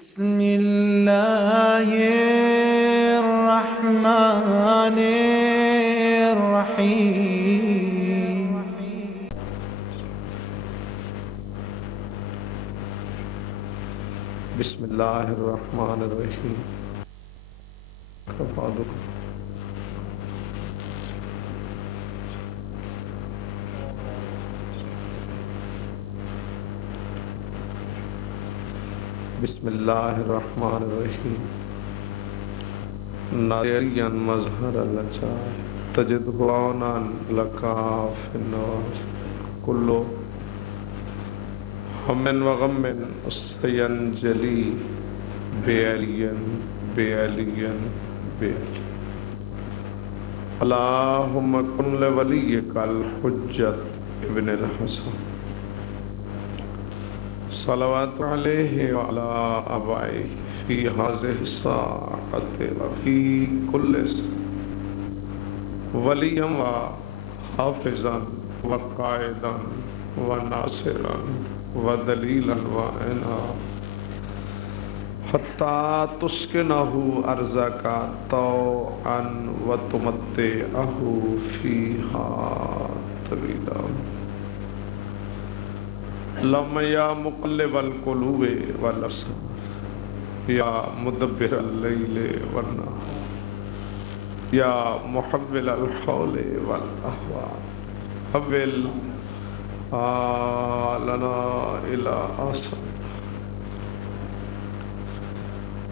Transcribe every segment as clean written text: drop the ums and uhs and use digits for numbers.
بسم الله الرحمن الرحيم. بسم الله الرحمن الرحيم. بسم الله الرحمن الرحيم. ناريا مظهر اللجاء تجده عونا لك في النار كل هم وغم سينجلي بعليا بعليا بعلي. اللهم كن لوليك الحجة ابن الحسن صلوات عليه وعلى آبائه في هذه الساعة وفي كل وليا وحافظا وقائدا وناصرا ودليلا وعنا حتى تسكنه أرزك طوعا وتمتعه فيها طويلا. اللهم یا مقلب القلوب والابصار یا مدبر اللیل والنہار یا محول الحول والاحوال حول لنا الى آسان.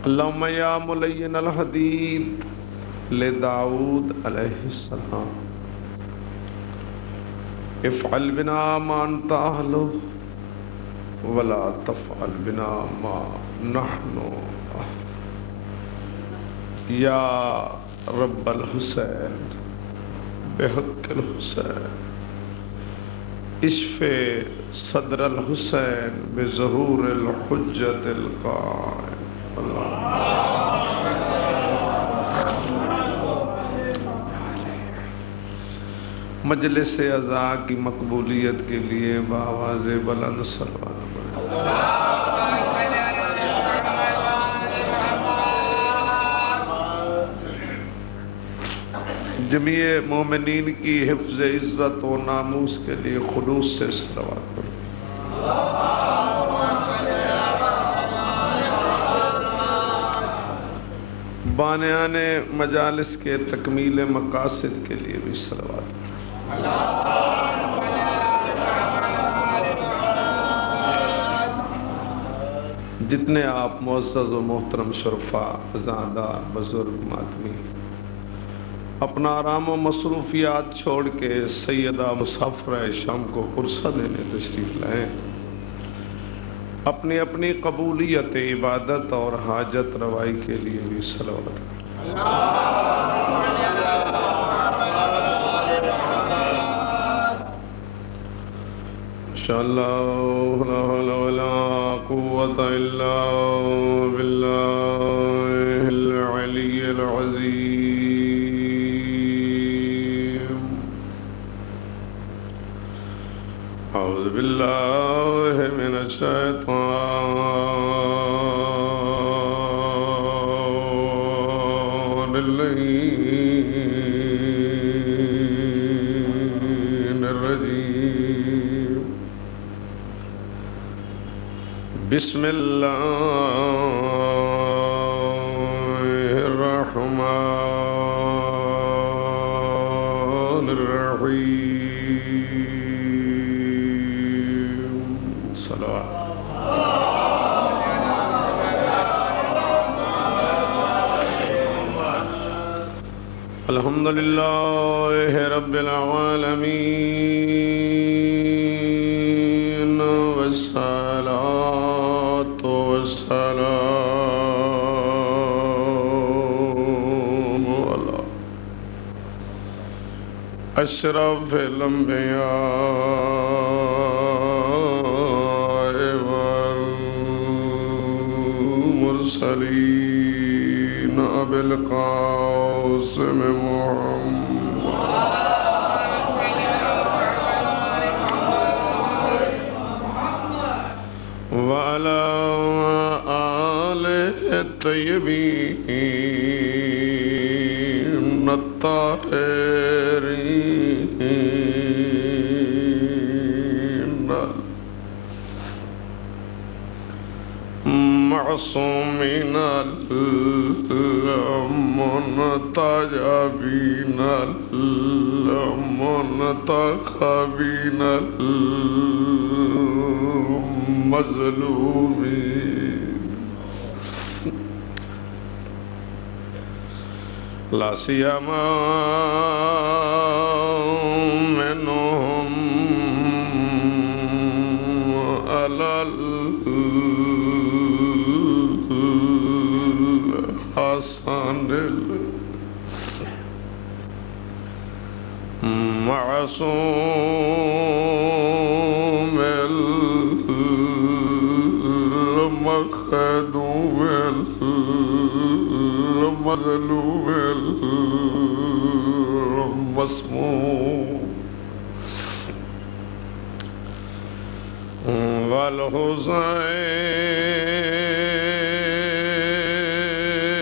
اللهم یا ملین الحدید لداود علیہ السلام افعل بنا ما انت اہلہ ولا تفعل بنا ما نحن یا رب الحسین بحق الحسین اشف صدر الحسین بظہور الحجت القائم. مجلس عزا کی مقبولیت کے لیے بآواز بلند صلوات. جمیع مومنین کی حفظ عزت و ناموس کے لیے خلوص سے صلوات پڑھو. بانیان مجالس کے تکمیل مقاصد کے لیے بھی صلوات پڑھو. جتنے آپ معزز و محترم شرفاء عزادار بزرگ ماتمی اپنا آرام و مصروفیات چھوڑ کے سیدہ مسافرہ شام کو فرصت دینے تشریف لائیں، اپنی اپنی قبولیت عبادت اور حاجت روائی کے لیے بھی صلوات. انشاءاللہ لا حول ولا قوة الا باللہ العلی العظیم. اعوذ باللہ من الشیطان اللعین الرجیم. بسم اللہ الرحمن الرحیم. صلوات. الحمدللہ رب العالمین والصلاة والسلام علی اشرف الانبیاء والمرسلین ابی القاسم محمد وعلى آل الطيبين الطاهرين معصومين المنتجبين المنتخبين المظلومين لا سيما منهم على الحسن المعصوم المخدوم المظلوم المسموم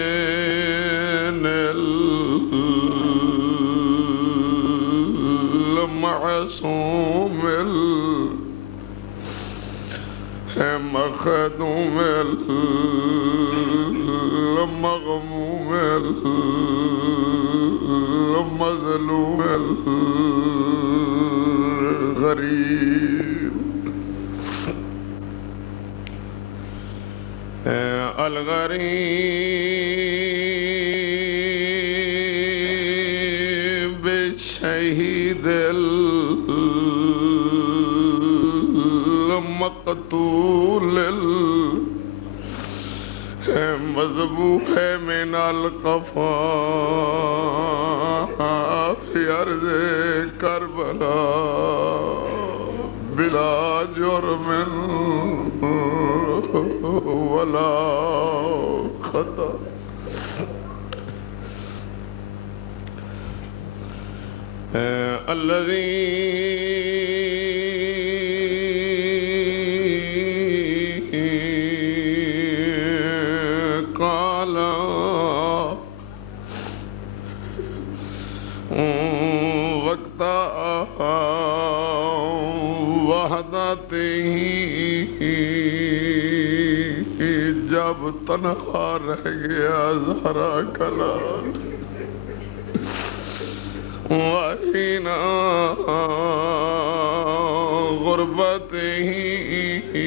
والحسين المعصوم المخدوم المغموم المظلوم الغريب الغريب الشهيد المقتول المذبوح من القفا في أرض كربلاء بلا جرم ولا خطأ الذي قال وقت وحدته جب تنہا رہ گیا زہرا کلا وحین غربت ہی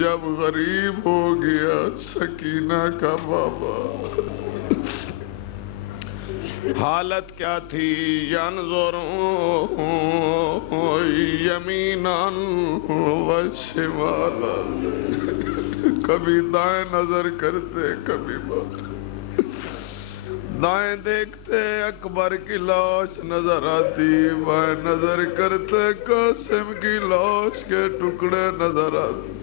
جب غریب ہو گیا سکینہ کا بابا حالت کیا تھی ینظرون یمینا و شمالا کبھی دائیں نظر کرتے کبھی بات دائیں دیکھتے اکبر کی لاش نظر آتی بائیں نظر کرتے قاسم کی لاش کے ٹکڑے نظر آتے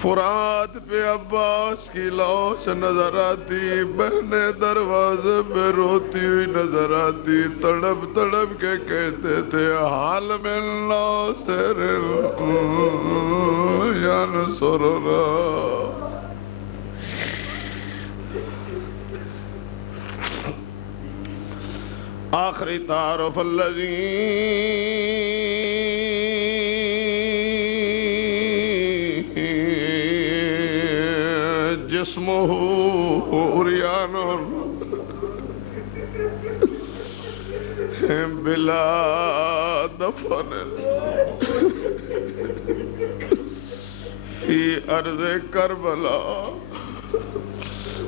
فرات پہ عباس کی لاش نظر آتی بہنیں دروازے پہ روتی ہوئی نظر آتی تڑپ تڑپ کے کہتے تھے حال میں ناصر ینصرنا آخری تعارف جسمه عريان بلا دفن في أرض كربلاء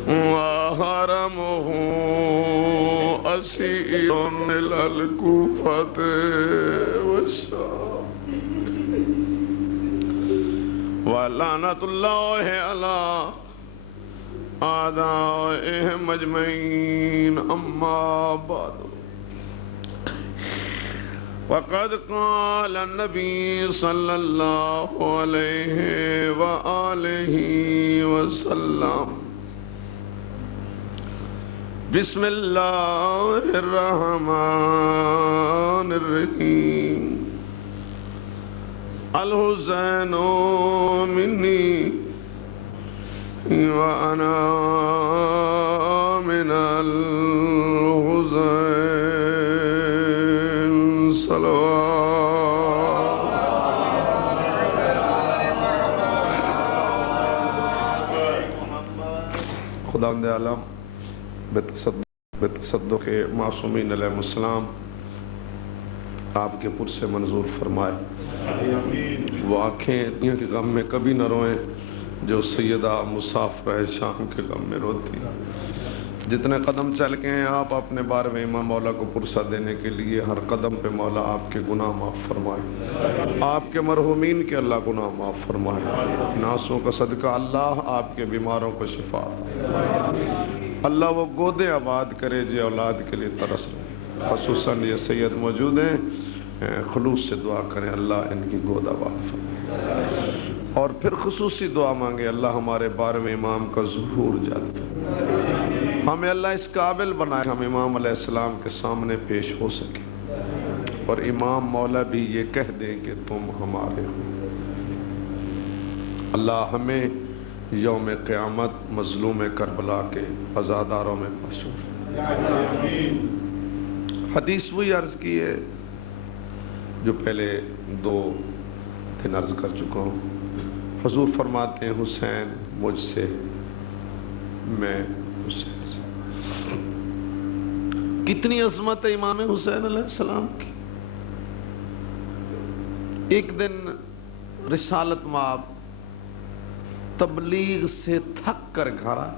وحرمه أسير إلى الكوفة والشام ولعنة الله على أعدائهم أجمعين أما بعد وقد قال النبي صلى الله عليه وآله وسلم بسم الله الرحمن الرحيم الحسين مني وأنا من الحسين صلوات خداوند عالم بتصدق معصومین علیہ السلام آپ کے پر سے منظور فرمائے. وہ آنکھیں دنیا کے غم میں کبھی نہ روئیں جو سیدہ مسافرہ شام کے غم میں روتی. جتنے قدم چل کے ہیں آپ اپنے بارے میں امام مولا کو پرسہ دینے کے لیے ہر قدم پہ مولا آپ کے گناہ معاف فرمائے. آپ کے مرحومین کے اللہ گناہ معاف فرمائے. ناسوں کا صدقہ اللہ آپ کے بیماروں کو شفا. اللہ وہ گودے آباد کرے جو اولاد کے لیے ترس رہے. خصوصاً یہ سید موجود ہیں, خلوص سے دعا کریں اللہ ان کی گود آباد فرمائے. اور پھر خصوصی دعا مانگے اللہ ہمارے بارہویں امام کا ظہور جلد ہمیں اللہ اس قابل بنائے ہم امام علیہ السلام کے سامنے پیش ہو سکے اور امام مولا بھی یہ کہہ دیں کہ تم ہمارے ہو. اللہ ہمیں یوم قیامت مظلوم کربلا کے عزاداروں میں محشور. حدیث وہی عرض کی ہے جو پہلے 2 دن عرض کر چکا ہوں. حضور فرماتے ہیں حسین مجھ سے, میں حسین سے. کتنی عظمت ہے امام حسین علیہ السلام کی. ایک دن رسالت مآب تبلیغ سے تھک کر گھر آئے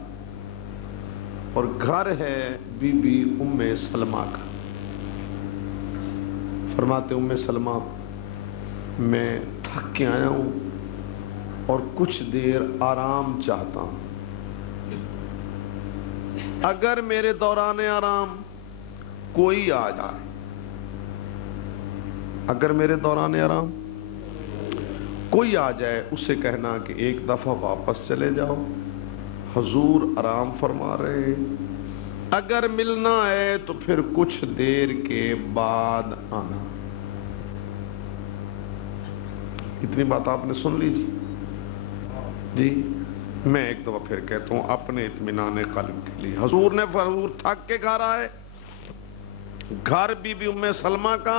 اور گھر ہے بی بی ام سلمہ کا. فرماتے ام سلمہ میں تھک کے آیا ہوں اور کچھ دیر آرام چاہتا ہوں. اگر میرے دوران آرام کوئی آ جائے, اگر میرے دوران آرام کوئی آ جائے اسے کہنا کہ ایک دفعہ واپس چلے جاؤ, حضور آرام فرما رہے. اگر ملنا ہے تو پھر کچھ دیر کے بعد آنا. اتنی بات آپ نے سن لی جی. میں ایک دفعہ پھر کہتا ہوں اپنے اطمینان قلب کے لیے. حضور تھک کے گھر آئے, گھر بی بی ام سلمہ کا.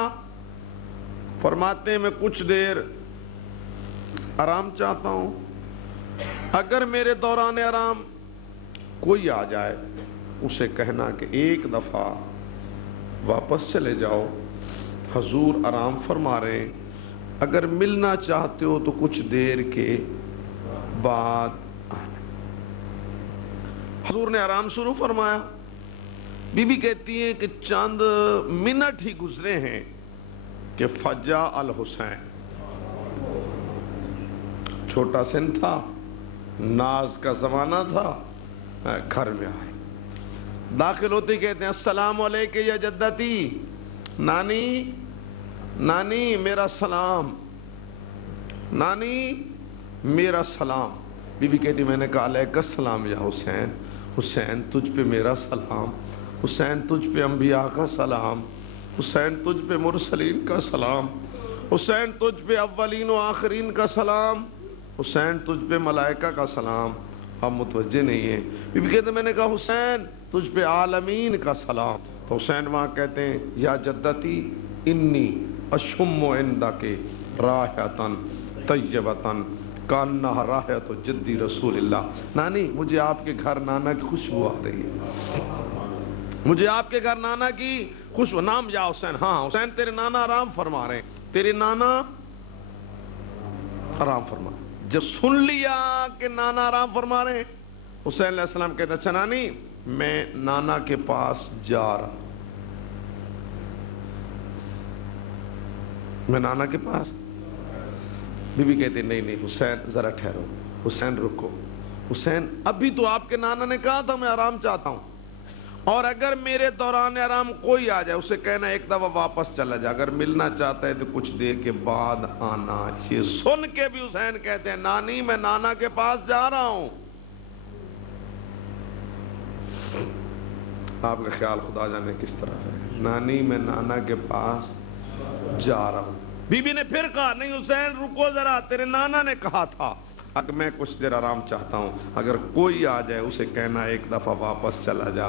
فرماتے ہیں میں کچھ دیر آرام چاہتا ہوں. اگر میرے دوران آرام کوئی آ جائے اسے کہنا کہ ایک دفعہ واپس چلے جاؤ, حضور آرام فرما رہے ہیں. اگر ملنا چاہتے ہو تو کچھ دیر کے بعد آنا. حضور نے آرام شروع فرمایا. بی بی کہتی ہیں کہ چند منٹ ہی گزرے ہیں کہ فجاء الحسین, چھوٹا سن تھا, ناز کا زمانہ تھا, گھر میں آئے. داخل ہوتے کہتے ہیں السلام علیکہ یا جدتی, نانی نانی میرا سلام, نانی میرا سلام. بی بی کہتی میں نے کہا علیکہ السلام یا حسین. حسین تجھ پہ میرا سلام, حسین تجھ پہ انبیاء کا سلام, حسین تجھ پہ مرسلین کا سلام, حسین تجھ پہ اولین و آخرین کا سلام, حسین تجھ پہ ملائکہ کا سلام. آپ متوجہ نہیں ہیں. بی بی کہتے میں نے کہا حسین تجھ پہ عالمین کا سلام. تو حسین وہاں کہتے ہیں یا جدتی انی اشم عندک راحتن طیبتن کانہا راحت جدی رسول اللہ. نانی مجھے آپ کے گھر نانا کی خوشبو آ رہی ہے, مجھے آپ کے گھر نانا کی خوشبو. نام یا حسین. ہاں حسین تیرے نانا آرام فرما رہے ہیں, تیرے نانا آرام فرما. جب سن لیا کہ نانا آرام فرما رہے ہیں, حسین علیہ السلام کہتا اچھا نانی میں نانا کے پاس جا رہا ہوں, میں نانا کے پاس. بی بی کہتے نہیں نہیں حسین ذرا ٹھہرو, حسین رکو. حسین ابھی تو آپ کے نانا نے کہا تھا میں آرام چاہتا ہوں, اور اگر میرے دوران آرام کوئی آ جائے اسے کہنا ایک دفعہ واپس چلا جائے, اگر ملنا چاہتا ہے تو کچھ دیر کے بعد آنا. یہ سن کے بھی حسین کہتے ہیں نانی میں نانا کے پاس جا رہا ہوں. آپ کا خیال خدا جانے کس طرح ہے. نانی میں نانا کے پاس جا رہا ہوں. بی بی نے پھر کہا نہیں حسین رکو ذرا, تیرے نانا نے کہا تھا اگر میں کچھ دیر آرام چاہتا ہوں، اگر کوئی آ جائے اسے کہنا ایک دفعہ واپس چلا جا،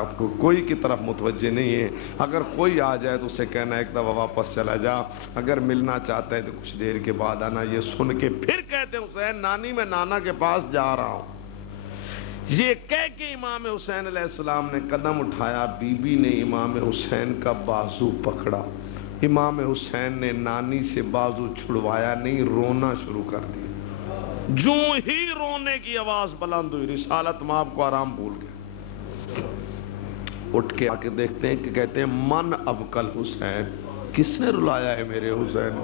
آپ کو کوئی کی طرف متوجہ نہیں ہے، اگر کوئی آ جائے تو اسے کہنا ایک دفعہ واپس چلا جا، اگر ملنا چاہتا ہے تو کچھ دیر کے بعد آنا۔ یہ سن کے پھر کہتے ہیں حسین نانی میں نانا کے پاس جا رہا ہوں۔ یہ کہہ کے امام حسین علیہ السلام نے قدم اٹھایا، بی بی نے امام حسین کا بازو پکڑا، امام حسین نے نانی سے بازو چھڑوایا نہیں، رونا شروع کر دیا۔ جو ہی رونے کی آواز بلند ہوئی، رسالت مآب کو آرام بھول گیا۔ اٹھ کے آ کے دیکھتے ہیں کہ کہتے ہیں من ابکل حسین، کس نے رلایا ہے میرے حسین؟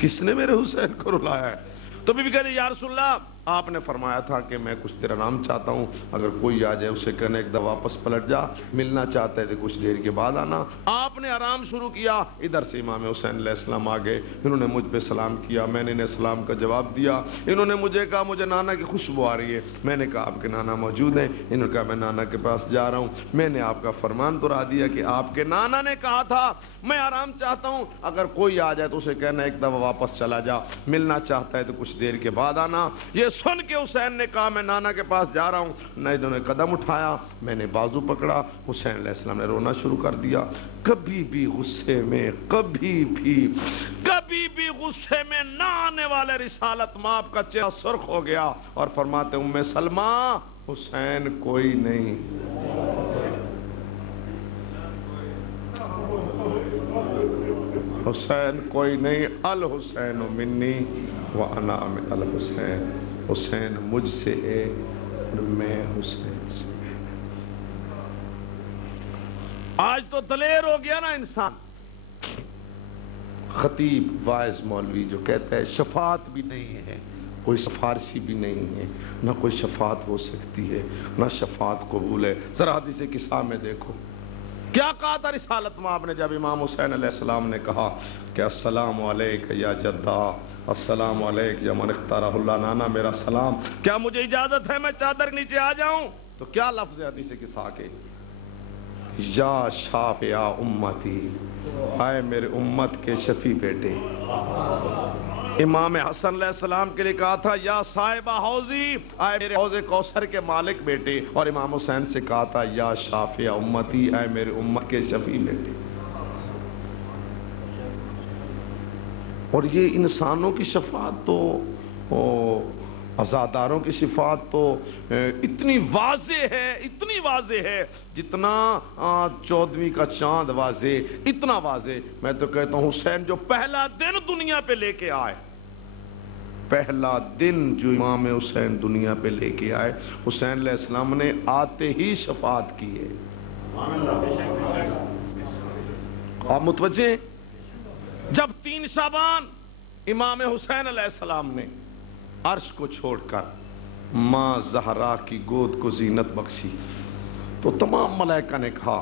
کس نے میرے حسین کو رلایا ہے؟ تو بی بی کہتے ہیں یا رسول اللہ آپ نے فرمایا تھا کہ میں کچھ دیر آرام چاہتا ہوں، اگر کوئی آ جائے اسے کہنا ایک دفعہ واپس پلٹ جا، ملنا چاہتا ہے تو کچھ دیر کے بعد آنا۔ آپ نے آرام شروع کیا، ادھر سے امام حسین علیہ السلام آگئے، انہوں نے مجھ پہ سلام کیا، میں نے انہیں سلام کا جواب دیا، انہوں نے مجھے کہا مجھے نانا کی خوشبو آ رہی ہے، میں نے کہا آپ کے نانا موجود ہیں، انہوں نے کہا میں نانا کے پاس جا رہا ہوں، میں نے آپ کا فرمان دہرا دیا کہ آپ کے نانا نے کہا تھا میں آرام چاہتا ہوں، اگر کوئی آ جائے تو اسے کہنا ایک دفعہ واپس چلا جا، ملنا چاہتا ہے تو کچھ دیر کے بعد آنا۔ یہ سن کے حسین نے کہا میں نانا کے پاس جا رہا ہوں، انہوں نے قدم اٹھایا، میں نے بازو پکڑا، حسین علیہ السلام نے رونا شروع کر دیا۔ کبھی بھی غصے میں کبھی بھی غصے میں نہ آنے والے رسالت مآب کا چہرہ سرخ ہو گیا اور فرماتے ام سلمہ حسین کوئی نہیں، حسین کوئی نہیں، الحسین منی وانا من الحسین، حسین مجھ سے ہے اور میں حسین سے۔ آج تو دلیر ہو گیا نا انسان، خطیب واعظ مولوی جو کہتا ہے شفاعت بھی نہیں ہے، کوئی سفارشی بھی نہیں ہے، نہ کوئی شفاعت ہو سکتی ہے، نہ شفاعت قبول ہے۔ ذرا حدیث قصہ میں دیکھو کیا کہا تھا رسالت مآب نے جب امام حسین علیہ السلام نے کہا کہ السلام علیک یا جدہ، السلام علیک یا من اختارہ اللہ، نانا میرا سلام، کیا مجھے اجازت ہے میں چادر نیچے آ جاؤں؟ تو کیا لفظ ہے حدیث قصہ کے؟ یا شافع امتی، آئے میرے امت کے شفیع بیٹے۔ امام حسن علیہ السلام کے لیے کہا تھا یا صاحبہ حوضی، آئے میرے حوض کوثر کے مالک بیٹے، اور امام حسین سے کہا تھا یا شافع امتی، آئے میرے امت کے شفیع بیٹے۔ اور یہ انسانوں کی شفاعت تو عزاداروں کی شفاعت تو اتنی واضح ہے جتنا 14ویں کا چاند واضح، اتنا واضح۔ میں تو کہتا ہوں حسین جو پہلا دن دنیا پہ لے کے آئے، پہلا دن جو امام حسین دنیا پہ لے کے آئے، حسین علیہ السلام نے آتے ہی شفاعت کی ہے۔ آپ متوجہ ہیں؟ جب 3 شعبان امام حسین علیہ السلام نے عرش کو چھوڑ کر ماں زہرا کی گود کو زینت بخشی تو تمام ملائکہ نے کہا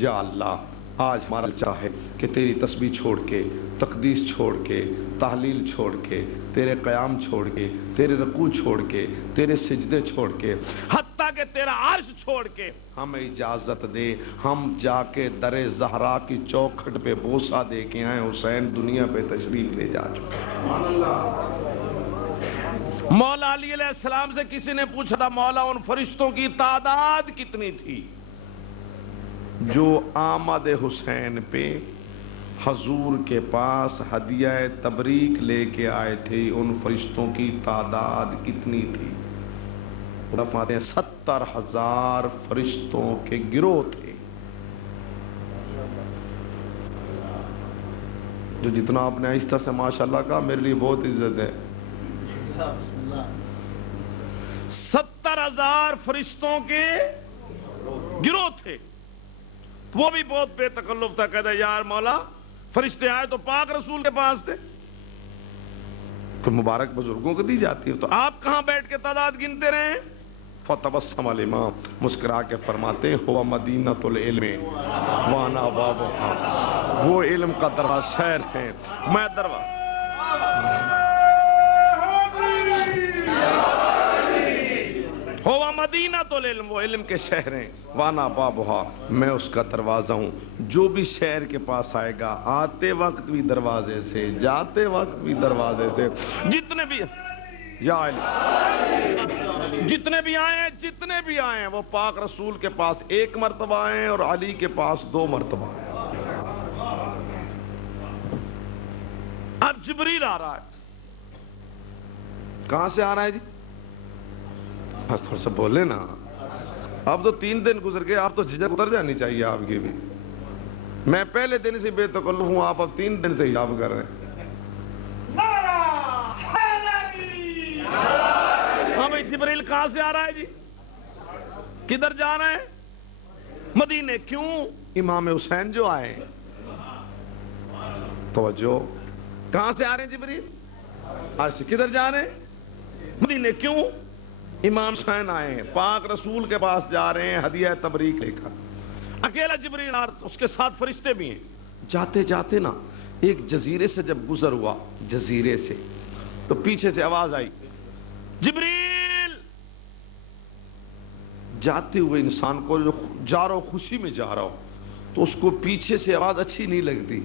یا اللہ آج ہمارا چاہے کہ تیری تسبیح چھوڑ کے، تقدیس چھوڑ کے، تحلیل چھوڑ کے، تیرے قیام چھوڑ کے، تیرے رکوع چھوڑ کے، تیرے سجدے چھوڑ کے، حتیٰ کہ تیرا عرش چھوڑ کے ہمیں اجازت دے ہم جا کے در زہرا کی چوکھٹ پہ بوسہ دے کے آئیں، حسین دنیا پہ تشریف لے جا چکے۔ مولا علی علیہ السلام سے کسی نے پوچھا تھا مولا ان فرشتوں کی تعداد کتنی تھی جو آمد حسین پہ حضور کے پاس ہدیہ تبریک لے کے آئے تھے، ان فرشتوں کی تعداد کتنی تھی؟ فرماتے ہیں 70,000 فرشتوں کے گروہ تھے۔ جو جتنا آپ نے آہستہ سے ماشاءاللہ کہا میرے لیے بہت عزت ہے۔ 70,000 فرشتوں کے گروہ تھے، وہ بھی بہت بے تکلف تھا، کہتا ہے یار مولا فرشتے آئے تو پاک رسول کے پاس تھے، کہ مبارک بزرگوں کو دی جاتی ہے، تو آپ کہاں بیٹھ کے تعداد گنتے رہے ہیں؟ فتبسم الامام مسکرا کے فرماتے ہیں ہوا مدینۃ العلم وانا بابها، وہ علم کا دروازہ شہر ہے، میں دروازہ۔ ہوا مدینہ العلم، وہ علم کے شہر ہیں، وانا بابہا، میں اس کا دروازہ ہوں۔ جو بھی شہر کے پاس آئے گا، آتے وقت بھی دروازے سے، جاتے وقت بھی دروازے سے، جتنے بھی یا جتنے بھی آئے ہیں وہ پاک رسول کے پاس ایک مرتبہ آئے ہیں اور علی کے پاس 2 مرتبہ آئے ہیں۔ اب جبریل آ رہا ہے، کہاں سے آ رہا ہے جی؟ بس تھوڑا سا بولے نا، اب تو 3 دن گزر گئے، آپ تو جھجک اتر جانی چاہیے آپ کی بھی۔ میں پہلے دن سے بے تکلف ہوں، آپ اب 3 دن سے یاد کر رہے ہیں۔ ہاں بھائی، جبریل کہاں سے آ رہا ہے جی؟ کدھر جا رہے ہیں؟ مدینے۔ کیوں؟ امام حسین جو آئے ہیں۔ توجہ، کہاں سے آ رہے ہیں جبریل؟ آج سے کدھر جا رہے ہیں؟ مدینے۔ کیوں؟ امام حسین آئے ہیں، پاک رسول کے پاس جا رہے ہیں ہدیہ تبریک لے کر۔ اکیلا جبریل اس کے ساتھ فرشتے بھی ہیں۔ جاتے جاتے نا ایک جزیرے سے جب گزر ہوا، جزیرے سے، تو پیچھے سے آواز آئی، جبریل۔ جاتے ہوئے انسان کو جو جا رہا ہو، خوشی میں جا رہا ہو، تو اس کو پیچھے سے آواز اچھی نہیں لگتی۔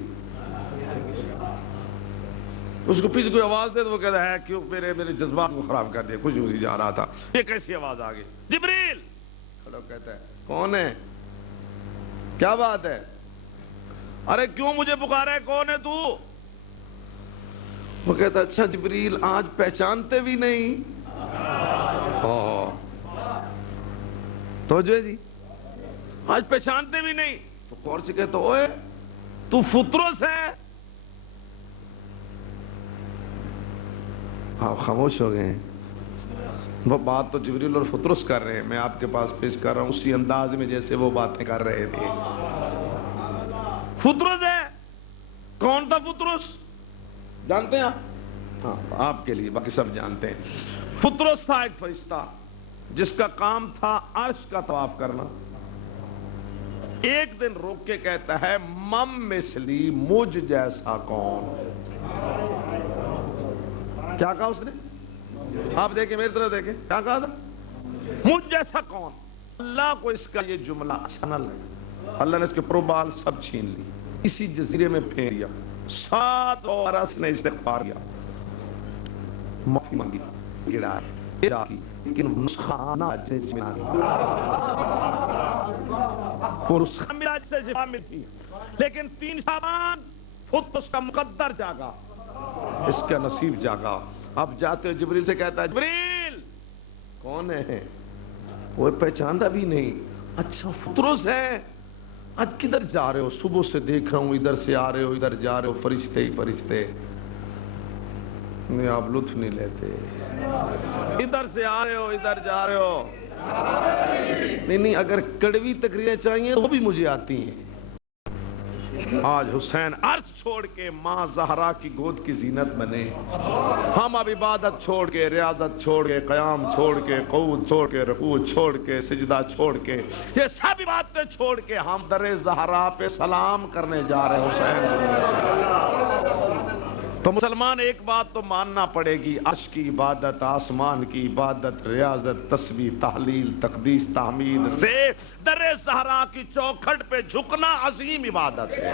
اس کو پیچھے کوئی آواز دے تو وہ کہتا ہے کیوں میرے جذبات کو خراب کر دیا، خوشی خوشی جا رہا تھا، یہ کیسی آواز آ گئی؟ جبریل کھڑا کہتا ہے کون ہے؟ کیا بات ہے؟ ارے کیوں مجھے پکارا ہے؟ کون ہے تو؟ وہ کہتا ہے اچھا جبریل، آج پہچانتے بھی نہیں؟ تو جو ہے جی، آج پہچانتے بھی نہیں؟ تو غور سے کہتا اوے تو فطرس ہے؟ آپ خاموش ہو گئے ہیں۔ وہ بات تو جبریل اور فطرس کر رہے ہیں، میں آپ کے پاس پیش کر رہا ہوں اسی انداز میں جیسے وہ باتیں کر رہے تھے۔ فطرس ہے؟ کون تھا فطرس؟ جانتے ہیں آپ؟ ہاں، آپ کے لیے، باقی سب جانتے ہیں۔ فطرس تھا ایک فرشتہ جس کا کام تھا عرش کا طواف کرنا۔ ایک دن روک کے کہتا ہے مم مثلی، مجھ جیسا کون؟ کیا کہا اس نے؟ آپ دیکھیں، میری طرف دیکھیں، کیا کہا تھا؟ مجھ جیسا کون؟ اللہ کو اس کا یہ جملہ اچھا نہ لگا، اللہ نے اس کے پروبال سب چھین لی، اسی جزیرے میں پھینک دیا۔ 7 برس نے استغفار کیا، معافی مانگی، گڑا لیکن نسخہ نہ وہ نسخہ ملا جس سے شفا ملتی، لیکن 3 شعبان فطرس کا مقدر جاگا، اس کا نصیب جاگا۔ اب جاتے جبریل سے کہتا ہے جبریل کون ہے؟ وہ پہچانتا بھی نہیں۔ اچھا فطرس ہے، آج کدھر جا رہے ہو؟ صبح سے دیکھ رہا ہوں ادھر سے آ رہے ہو، ادھر جا رہے ہو، فرشتے ہی فرشتے۔ نہیں، آپ لطف نہیں لیتے، ادھر سے آ رہے ہو، ادھر جا رہے ہو۔ نہیں، اگر کڑوی تقریریں چاہیے تو وہ بھی مجھے آتی ہیں۔ آج حسین عرش چھوڑ کے ماں زہرا کی گود کی زینت بنے، ہم اب عبادت چھوڑ کے، ریاضت چھوڑ کے، قیام چھوڑ کے، قعود چھوڑ کے، رکوع چھوڑ کے، سجدہ چھوڑ کے، یہ سب عبادتیں چھوڑ کے ہم در زہرا پہ سلام کرنے جا رہے ہیں حسین۔ تو مسلمان ایک بات تو ماننا پڑے گی، عرش کی عبادت، آسمان کی عبادت، ریاضت، تسبیح، تحلیل، تقدیس، تحمید سے در زہرا کی چوکھٹ پہ جھکنا عظیم عبادت ہے۔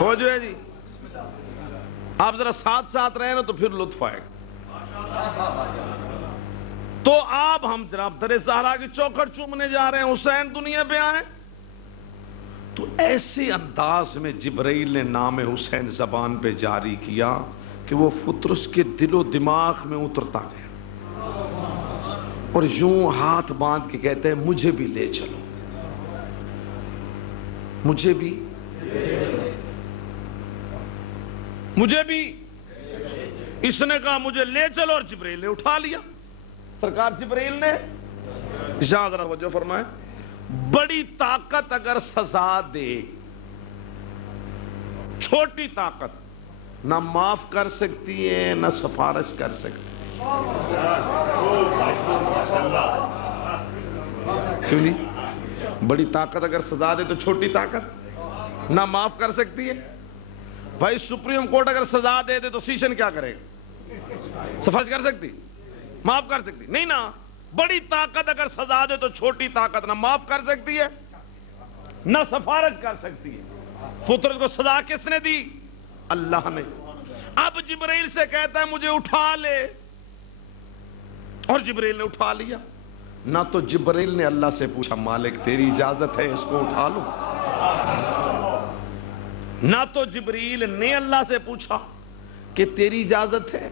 ہو جو ہے جی، آپ ذرا ساتھ رہے نا تو پھر لطف آئے گا۔ تو آپ ہم جناب در زہرا کی چوکھٹ چومنے جا رہے ہیں، حسین دنیا پہ آئے، تو ایسے انداز میں جبرائیل نے نام حسین زبان پہ جاری کیا کہ وہ فطرس کے دل و دماغ میں اترتا گیا، اور یوں ہاتھ باندھ کے کہتے ہیں مجھے بھی لے چلو، مجھے بھی، مجھے بھی۔ اس نے کہا مجھے لے چلو، اور جبرائیل نے اٹھا لیا۔ سرکار جبرائیل نے ذرا توجہ فرمائے، بڑی طاقت اگر سزا دے، چھوٹی طاقت نہ معاف کر سکتی ہے، نہ سفارش کر سکتی۔ کیوں نہیں؟ بڑی طاقت اگر سزا دے تو چھوٹی طاقت نہ معاف کر سکتی ہے؟ بھائی سپریم کورٹ اگر سزا دے دے تو سیشن کیا کرے گا؟ سفارش کر سکتی؟ معاف کر سکتی؟ نہیں نا. بڑی طاقت اگر سزا دے تو چھوٹی طاقت نہ معاف کر سکتی ہے نہ سفارش کر سکتی ہے. فطرت کو سزا کس نے دی؟ اللہ نے. اب جبرائیل سے کہتا ہے مجھے اٹھا لے، اور جبرائیل نے اٹھا لیا. نہ تو جبرائیل نے اللہ سے پوچھا مالک تیری اجازت ہے اس کو اٹھا لوں، نہ تو جبرائیل نے اللہ سے پوچھا کہ تیری اجازت ہے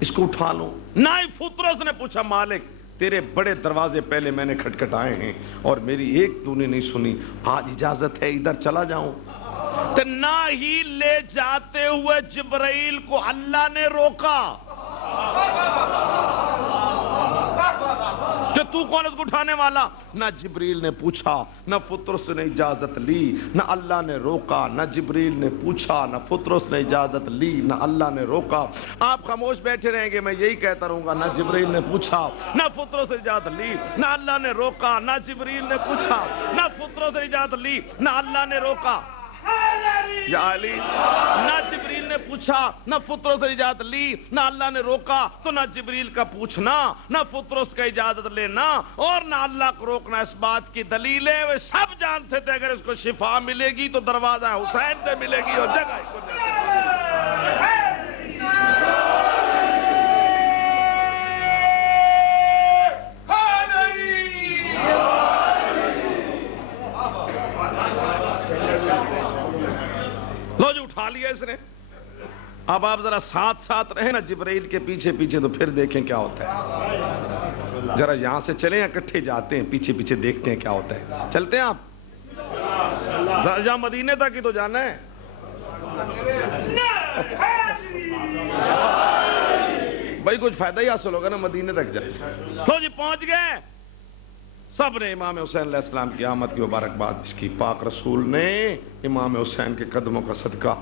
اس کو اٹھا لوں، نہ ہی فطرت نے پوچھا مالک تیرے بڑے دروازے پہلے میں نے کھٹکھٹائے ہیں اور میری ایک تو نے نہیں سنی، آج اجازت ہے ادھر چلا جاؤں. تو نہ ہی لے جاتے ہوئے جبرائیل کو اللہ نے روکا کہ تو کون اس کو اٹھانے والا. نہ جبرائیل نے پوچھا، نہ فطرت نے اجازت لی، نہ اللہ نے روکا. نہ جبرائیل نے پوچھا، نہ فطرت نے اجازت لی، نہ اللہ نے روکا. آپ خاموش بیٹھے رہیں گے، میں یہی کہتا رہوں گا. نہ جبرائیل نے پوچھا، نہ فطرت نے اجازت لی، نہ اللہ نے روکا. نہ جبرائیل نے پوچھا، نہ فطرت نے اجازت لی، نہ اللہ نے روکا. یا علی، نہ جبریل نے پوچھا، نہ فطرت نے اجازت لی، نہ اللہ نے روکا. تو نہ جبریل کا پوچھنا، نہ فطرت کا اجازت لینا، اور نہ اللہ کو روکنا اس بات کی دلیل ہے وہ سب جانتے تھے اگر اس کو شفا ملے گی تو دروازہ حسین سے ملے گی اور جگہ کو لو جو اٹھا لیا اس نے. اب آپ ذرا ساتھ ساتھ رہے نا جبرائیل کے پیچھے پیچھے تو پھر دیکھیں کیا ہوتا ہے. ذرا یہاں سے چلیں اکٹھے جاتے ہیں، پیچھے پیچھے دیکھتے ہیں کیا ہوتا ہے. چلتے ہیں آپ ذرا مدینے تک ہی تو جانا ہے. بھائی کچھ فائدہ ہی حاصل ہوگا نا مدینے تک جائے. تو جی پہنچ گئے. سب نے امام حسین علیہ السلام کی آمد کی مبارکباد اس کی. پاک رسول نے امام حسین کے قدموں کا صدقہ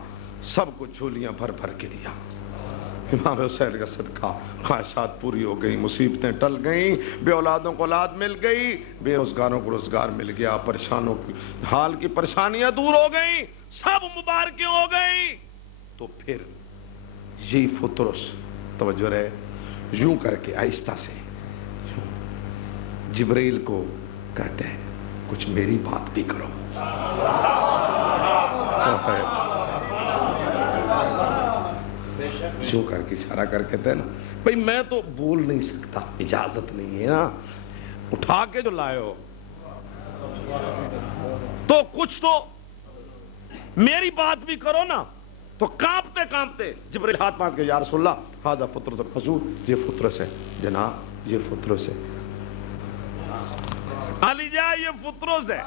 سب کو جھولیاں بھر بھر کے دیا. امام حسین کا صدقہ خواہشات پوری ہو گئی، مصیبتیں ٹل گئیں، بے اولادوں کو اولاد مل گئی، بے روزگاروں کو روزگار مل گیا، پریشانوں کی حال کی پریشانیاں دور ہو گئیں، سب مبارکیں ہو گئیں. تو پھر یہ فطرس توجہ رہے یوں کر کے آہستہ سے جبرائیل کو کہتے ہیں کچھ میری بات بھی کرو. یوں کر کے اشارہ کر کہتے ہیں نا بھئی میں تو بول نہیں سکتا، اجازت نہیں ہے نا، اٹھا کے جو لائے ہو تو کچھ تو میری بات بھی کرو نا. تو کانپتے کانپتے جبرائیل ہاتھ مار کے یا رسول اللہ ھذا فطرت، حضور یہ فطرت ہے. جناب یہ فطرت ہے. علی جا یہ فطرت ہے.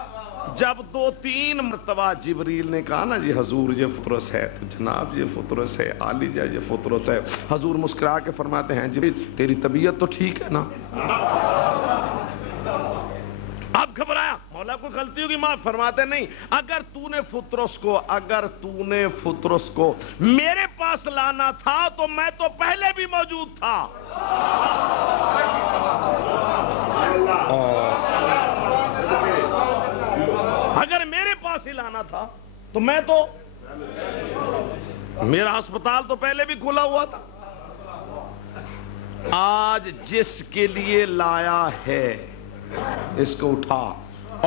جب 2-3 مرتبہ جبریل نے کہا نا جی حضور یہ فطرت ہے، تو جناب یہ فطرت ہے، علی جا یہ فطرت ہے. حضور مسکرا کے فرماتے ہیں جبریل تیری طبیعت تو ٹھیک ہے نا؟ اب گھبرایا، مولا کوئی غلطی ہوگی معاف. فرماتے نہیں، اگر تو نے فطرس کو میرے پاس لانا تھا تو میں تو پہلے بھی موجود تھا. اگر میرے پاس ہی لانا تھا تو میں تو میرا ہسپتال تو پہلے بھی کھلا ہوا تھا. آج جس کے لیے لایا ہے اس کو اٹھا،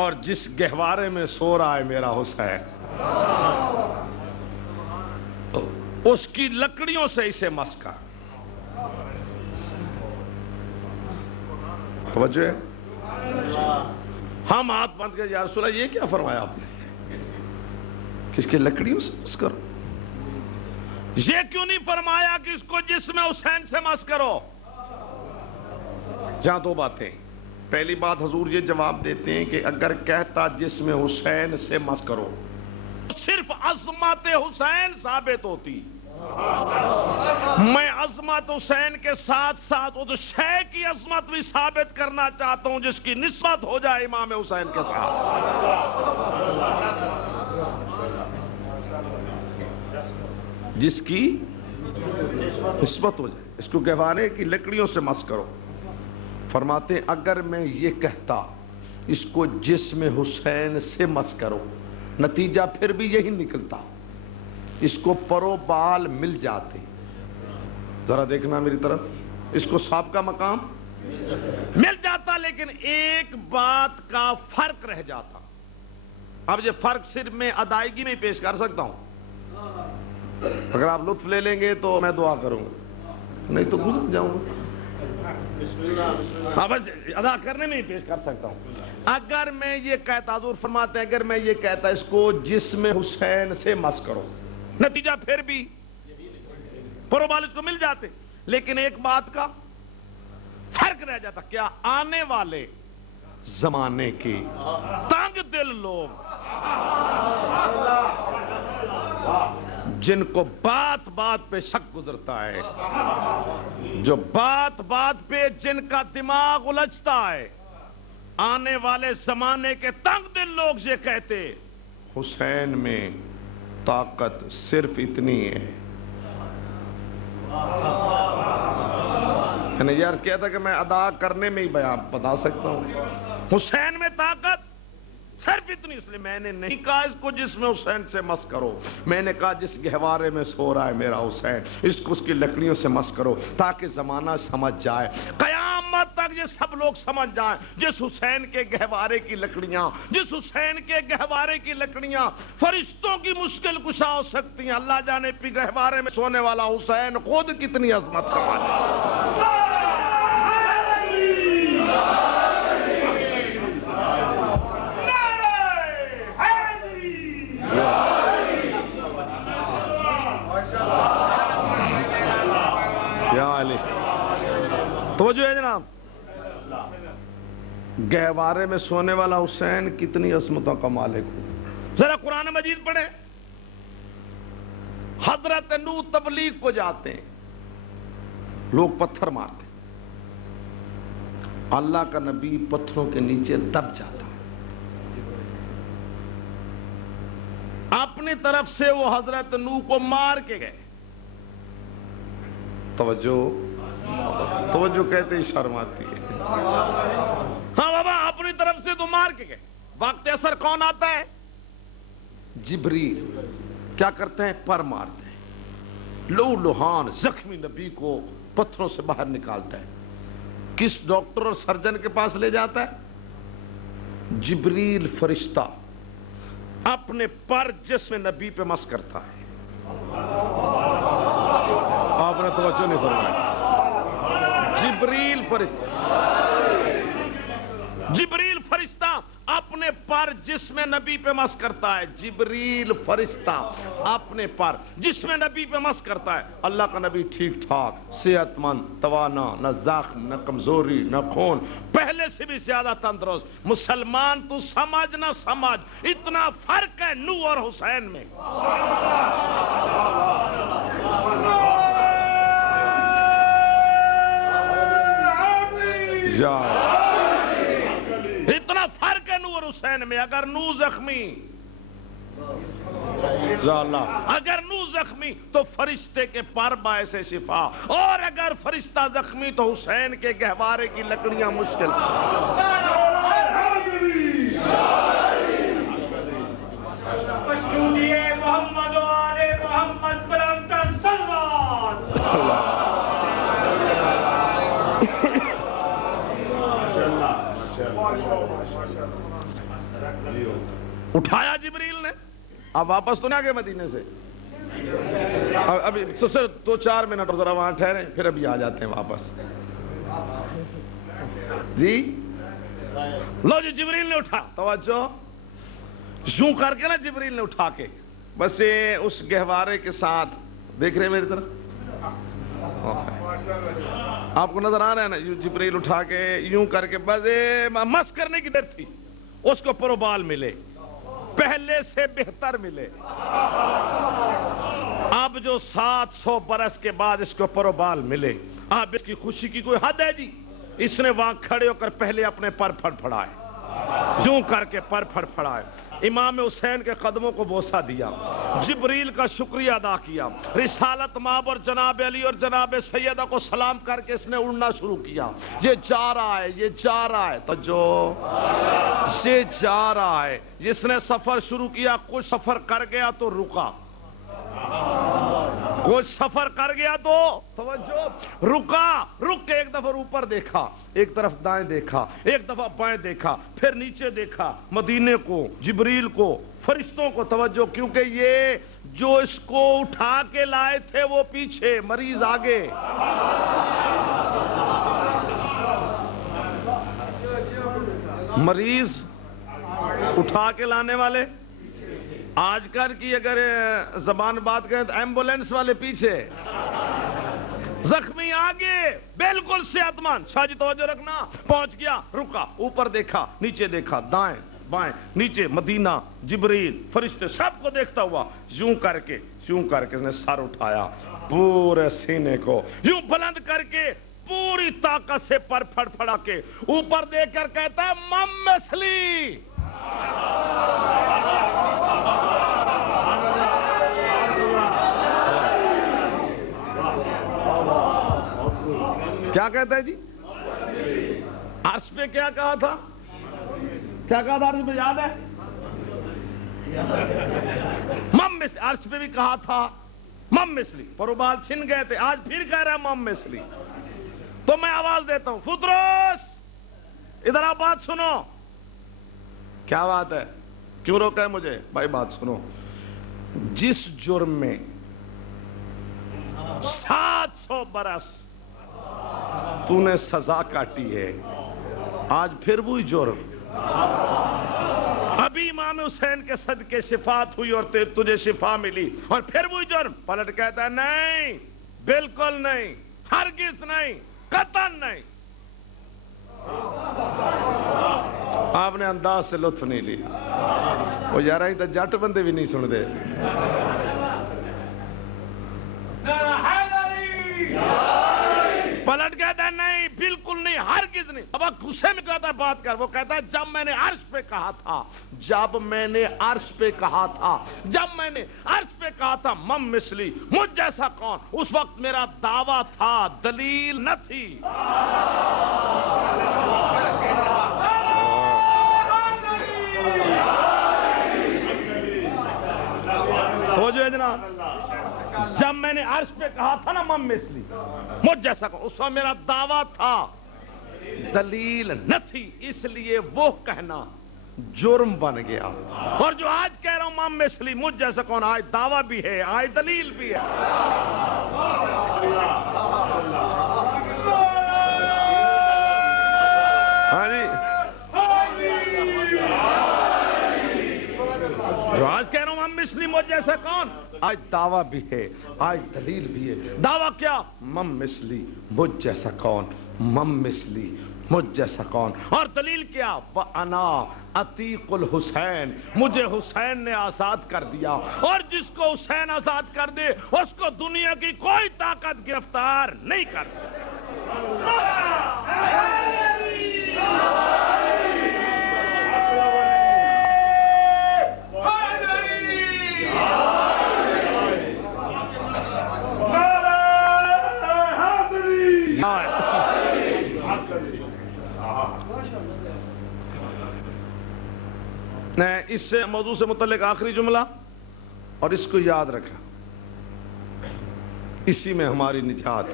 اور جس گہوارے میں سو رہا ہے میرا حسین اس کی لکڑیوں سے اسے مس کر. توجہ ہے. ہم ہاتھ باندھ کے یا رسول اللہ یہ کیا فرمایا آپ نے؟ کس کی لکڑیوں سے مس کرو؟ یہ کیوں نہیں فرمایا کہ اس کو جسم حسین سے مس کرو؟ جہاں 2 باتیں. پہلی بات حضور یہ جواب دیتے ہیں کہ اگر کہتا جسم حسین سے مس کرو صرف عظمت حسین ثابت ہوتی. میں عظمت حسین کے ساتھ ساتھ اس شے کی عظمت بھی ثابت کرنا چاہتا ہوں جس کی نسبت ہو جائے امام حسین کے ساتھ. جس کی نسبت ہو جائے. اس کو گہوانے کی لکڑیوں سے مس کرو. فرماتے ہیں اگر میں یہ کہتا اس کو جسم حسین سے مس کرو، نتیجہ پھر بھی یہی نکلتا، اس کو پرو بال مل جاتے۔ ذرا دیکھنا میری طرف، اس کو سابقہ مقام مل جاتا، لیکن ایک بات کا فرق رہ جاتا۔ اب یہ فرق صرف میں ادائیگی میں پیش کر سکتا ہوں، اگر آپ لطف لے لیں گے تو میں دعا کروں گا، نہیں تو گزر جاؤں گا۔ ادا کرنے میں ہی پیش کر سکتا ہوں۔ اگر میں یہ کہتا، حضور فرماتے ہیں، اگر میں یہ کہتا اس کو جسم حسین سے مس کرو، نتیجہ پھر بھی پروبال اس کو مل جاتے، لیکن ایک بات کا فرق رہ جاتا، کیا؟ آنے والے زمانے کے تنگ دل لوگ جن کو بات بات پہ شک گزرتا ہے، جو بات بات پہ جن کا دماغ الجھتا ہے، آنے والے زمانے کے تنگ دل لوگ یہ کہتے حسین میں طاقت صرف اتنی ہے۔ میں نے یہ عرض کیا تھا کہ میں ادا کرنے میں ہی بیان بتا سکتا ہوں، حسین میں طاقت صرف اتنی، اس لیے میں نے نہیں کہا اس کو جسم حسین سے مس کرو، میں نے کہا جس گہوارے میں سو رہا ہے میرا حسین، اس کو اس کی لکڑیوں سے مس کرو، تاکہ زمانہ سمجھ جائے، قیامت تک یہ سب لوگ سمجھ جائیں، جس حسین کے گہوارے کی لکڑیاں، جس حسین کے گہوارے کی لکڑیاں فرشتوں کی مشکل کشا ہو سکتی ہیں، اللہ جانے پی گہوارے میں سونے والا حسین خود کتنی عظمت کا مالک ہے۔ توجہ ہے جناب، گہوارے میں سونے والا حسین کتنی عظمتوں کا مالک ہو۔ ذرا قرآن مجید پڑھیں، حضرت نوح تبلیغ کو جاتے ہیں، لوگ پتھر مارتے، اللہ کا نبی پتھروں کے نیچے دب جاتا، اپنی طرف سے وہ حضرت نوح کو مار کے گئے۔ توجہ کہتے ہی شرم آتی ہے۔ ہاں بابا، اپنی طرف سے تو مار کے گئے، وقت اثر کون آتا ہے؟ جبریل کیا کرتے ہیں؟ پر مارتے ہیں، لو لوہان زخمی نبی کو پتھروں سے باہر نکالتا ہے۔ کس ڈاکٹر اور سرجن کے پاس لے جاتا ہے؟ جبریل فرشتہ اپنے پر جسم نبی پہ مس کرتا ہے۔ آپ نے توجہ نہیں فرمائی، جبریل فرشتہ اپنے پر جسم نبی پہ مس کرتا ہے، جبریل فرشتہ اپنے پر جسم نبی پہ مس کرتا ہے۔ اللہ کا نبی ٹھیک ٹھاک، صحت مند، توانا، نہ زخم، نہ کمزوری، نہ خون، پہلے سے بھی زیادہ تندرست۔ مسلمان تو سمجھ نہ سمجھ، اتنا فرق ہے نوح اور حسین میں۔ اتنا فرق ہے نوح اور حسین میں۔ اگر نوح زخمی تو فرشتے کے پر باعث شفا، اور اگر فرشتہ زخمی تو حسین کے گہوارے کی لکڑیاں مشکل۔ اٹھایا جبریل نے، اب واپس تو نہیں آگے مدینے سے، ابھی صرف 2-4 منٹ اور ذرا وہاں ٹھہریں، پھر ابھی آ جاتے ہیں واپس۔ جی لو جی، جبریل نے اٹھا، توجہ، یوں کر کے نا جبریل نے اٹھا کے بس اس گہوارے کے ساتھ، دیکھ رہے ہیں میری طرف، آپ کو نظر آ رہا ہے نا، جبریل اٹھا کے یوں کر کے بس مس کرنے کی ڈر تھی، اس کو پروبال ملے، پہلے سے بہتر ملے۔ اب جو 700 برس کے بعد اس کو پروبال ملے، اب اس کی خوشی کی کوئی حد ہے جی؟ اس نے وہاں کھڑے ہو کر پہلے اپنے پر پھڑ پھڑائے، یوں کر کے پر پھڑ پھڑائے، امام حسین کے قدموں کو بوسہ دیا، جبریل کا شکریہ ادا کیا، رسالت مآب اور جناب علی اور جناب سیدہ کو سلام کر کے اس نے اڑنا شروع کیا۔ یہ جا رہا ہے، یہ جا رہا ہے، تو جو یہ جا رہا ہے، جس نے سفر شروع کیا کچھ سفر کر گیا تو رکا، کچھ سفر کر گیا تو توجہ رکا، رک کے ایک دفعہ اوپر دیکھا، ایک طرف دائیں دیکھا، ایک دفعہ بائیں دیکھا، پھر نیچے دیکھا، مدینے کو، جبریل کو، فرشتوں کو، توجہ کیونکہ یہ جو اس کو اٹھا کے لائے تھے وہ پیچھے، مریض آگے۔ مریض اٹھا کے لانے والے آج کل کی اگر زبان بات کریں تو ایمبولینس والے پیچھے، زخمی آگے، بالکل صحت مند۔ شاہ جی توجہ رکھنا، پہنچ گیا، رکا، اوپر دیکھا، نیچے دیکھا، دائیں بائیں نیچے، مدینہ، جبریل، فرشتے، سب کو دیکھتا ہوا یوں کر کے اس نے سر اٹھایا، پورے سینے کو یوں بلند کر کے پوری طاقت سے پر پھڑ پھڑا کے اوپر دیکھ کر کہتا ہے مم مثلی۔ کیا کہتا ہے جی؟ عرش پہ کیا کہا تھا؟ کیا کہا تھا عرش پہ یاد ہے؟ مم مثلی، عرش پہ بھی کہا تھا مم مثلی، پر وہ بات چھن گئے تھے، آج پھر کہہ رہا ہے مم مثلی۔ تو میں آواز دیتا ہوں، فطروس ادھر آپ بات سنو۔ کیا بات ہے؟ کیوں روکا ہے مجھے؟ بھائی بات سنو، جس جرم میں 700 برس تو نے سزا کاٹی ہے، آج پھر وہی جرم، ابھی امام حسین کے صدقے شفاعت ہوئی اور تجھے شفا ملی، اور پھر وہی جرم۔ پلٹ کہتا ہے نہیں، بالکل نہیں، ہرگز نہیں، قطعاً نہیں۔ آپ نے انداز سے لطف نہیں لی، وہ یارہ ہی تو جٹ بندے بھی نہیں سن دے۔ پلٹ کہتا ہے نہیں، بالکل نہیں، ہرگز نہیں۔ اب غصے میں کہتا ہے بات کر، وہ کہتا ہے جب میں نے عرش پہ کہا تھا، جب میں نے عرش پہ کہا تھا، جب میں نے عرش پہ کہا تھا مم مثلی، مجھ جیسا کون، اس وقت میرا دعویٰ تھا، دلیل نہ تھی۔ ہو جو ہے جناب، جب میں نے عرش پہ کہا تھا نا مم مثلی، مجھ جیسا کون، اس وقت میرا دعویٰ تھا، دلیل نہ تھی، اس لیے وہ کہنا جرم بن گیا۔ اور جو آج کہہ رہا ہوں مم مثلی، مجھ جیسا کون، آج دعویٰ بھی ہے، آج دلیل بھی ہے۔ ہاں جی، جو آج کہہ رہا ہوں مم مثلی، مجھ جیسا کون، آج دعویٰ بھی ہے، آج دلیل بھی ہے۔ دعویٰ کیا؟ مم مثلی، مجھ جیسا کون، مم مثلی، مجھ جیسا کون، اور دلیل کیا؟ وَأَنَا عَتِيقُ الْحُسَيْن، مجھے حسین نے آزاد کر دیا، اور جس کو حسین آزاد کر دے اس کو دنیا کی کوئی طاقت گرفتار نہیں کر سکتی۔ اس سے موضوع سے متعلق آخری جملہ، اور اس کو یاد رکھنا، اسی میں ہماری نجات،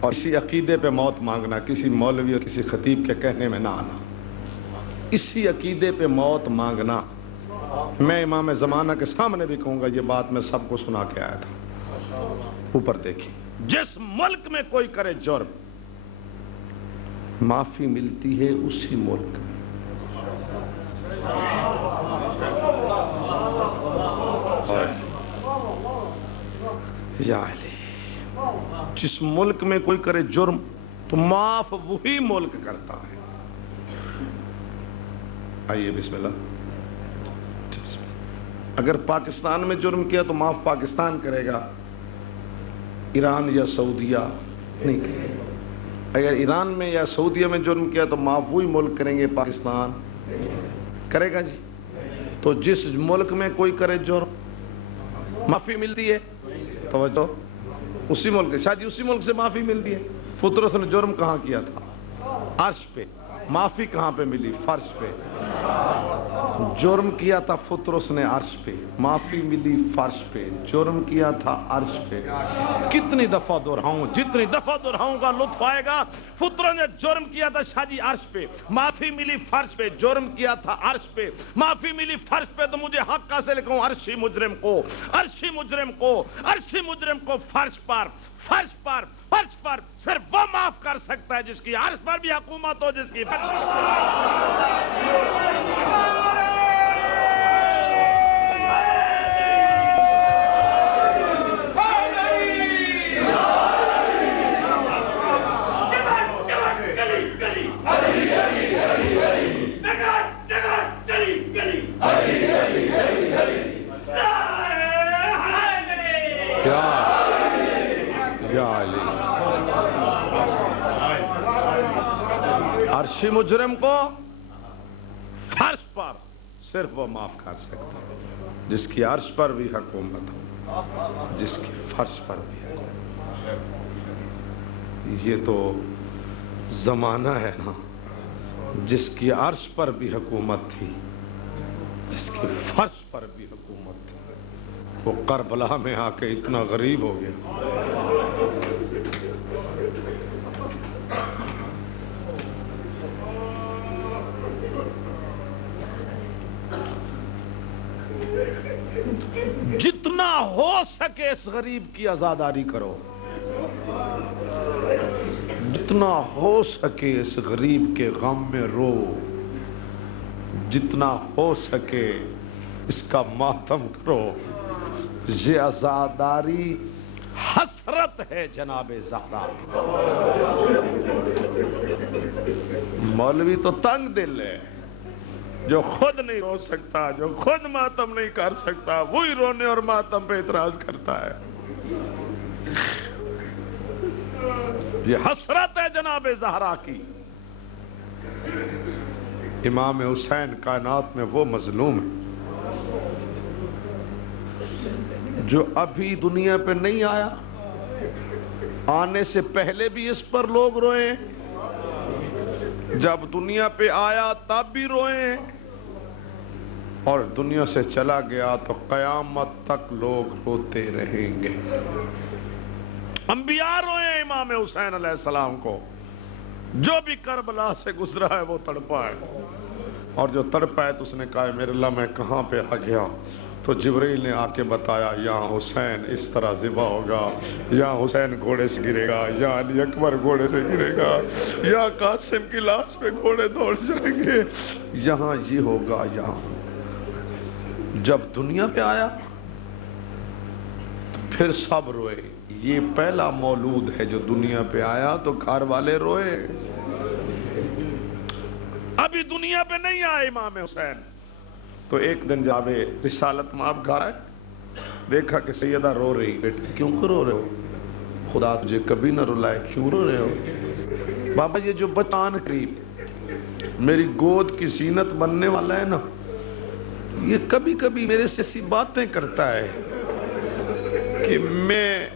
اور اسی عقیدے پہ موت مانگنا، کسی مولوی اور کسی خطیب کے کہنے میں نہ آنا، اسی عقیدے پہ موت مانگنا۔ میں امام زمانہ کے سامنے بھی کہوں گا، یہ بات میں سب کو سنا کے آیا تھا۔ اوپر دیکھیں، جس ملک میں کوئی کرے جرم، معافی ملتی ہے اسی ملک میں۔ یا علی، جس ملک میں کوئی کرے جرم تو معاف وہی ملک کرتا ہے۔ آئیے بسم اللہ۔ اگر پاکستان میں جرم کیا تو معاف پاکستان کرے گا، ایران یا سعودیہ نہیں کرے گا۔ اگر ایران میں یا سعودیہ میں جرم کیا تو معاف وہی ملک کریں گے، پاکستان کرے گا جی؟ تو جس ملک میں کوئی کرے جرم معافی ملتی ہے، توجہ، اسی ملک شاید جی اسی ملک سے معافی ملتی ہے۔ فطرت نے جرم کہاں کیا تھا؟ عرش پہ۔ معافی کہاں پہ ملی؟ فرش پہ۔ جرم کیا تھا فطرس نے عرش پہ، معافی ملی فرش پہ۔ جرم کیا تھا عرش پہ۔ کتنی دفعہ دہراؤں، جتنی دفعہ دہراؤں گا لطف آئے گا۔ فطرت نے جرم کیا تھا شاہ جی عرش پہ، معافی ملی فرش پہ۔ جرم کیا تھا عرش پہ، معافی ملی فرش پہ، تو مجھے حق کا سے لکھوں عرشی مجرم کو، عرشی مجرم کو، عرشی مجرم کو فرش پر، فرش پر، فرش پر صرف وہ معاف کر سکتا ہے جس کی عرش پر بھی حکومت ہو، جس کی فرش عرشی مجرم کو فرش پر صرف وہ معاف کر سکتا ہے جس کی عرش پر بھی حکومت ہو، جس کی فرش پر بھی حکومت۔ یہ تو زمانہ ہے نا جس کی عرش پر بھی حکومت تھی، جس کی فرش پر بھی حکومت تھی، وہ کربلا میں آ کے اتنا غریب ہو گیا۔ جتنا ہو سکے اس غریب کی عزاداری کرو، جتنا ہو سکے اس غریب کے غم میں رو، جتنا ہو سکے اس کا ماتم کرو۔ یہ عزاداری حسرت ہے جناب زہرا کی۔ مولوی تو تنگ دل ہے، جو خود نہیں رو سکتا، جو خود ماتم نہیں کر سکتا، وہی رونے اور ماتم پہ اعتراض کرتا ہے۔ یہ حسرت ہے جناب زہرا کی۔ امام حسین کائنات میں وہ مظلوم ہے جو ابھی دنیا پہ نہیں آیا، آنے سے پہلے بھی اس پر لوگ روئے، جب دنیا پہ آیا تب بھی روئے، اور دنیا سے چلا گیا تو قیامت تک لوگ روتے رہیں گے۔ انبیاء روئے امام حسین علیہ السلام کو، جو بھی کربلا سے گزرا ہے وہ تڑپا ہے، اور جو تڑپا ہے تو اس نے کہا میرے اللہ میں کہاں پہ آ گیا، تو جبریل نے آ کے بتایا یہاں حسین اس طرح ذبح ہوگا، یہاں حسین گھوڑے سے گرے گا، یہاں علی اکبر گھوڑے سے گرے گا، یہاں قاسم کی لاش پہ گھوڑے دوڑ جائیں گے، یہاں یہ ہوگا، یہاں۔ جب دنیا پہ آیا تو پھر سب روئے۔ یہ پہلا مولود ہے جو دنیا پہ آیا تو گھر والے روئے، ابھی دنیا پہ نہیں آئے امام حسین۔ تو ایک دن جب رسالت مآب گھر آئے، دیکھا کہ سیدہ رو رہی، بیٹی کیوں رو رہے ہو؟ خدا تجھے کبھی نہ رلائے، کیوں رو رہے ہو؟ بابا یہ جو بچان قریب میری گود کی زینت بننے والا ہے نا، یہ کبھی کبھی میرے سے ایسی باتیں کرتا ہے کہ میں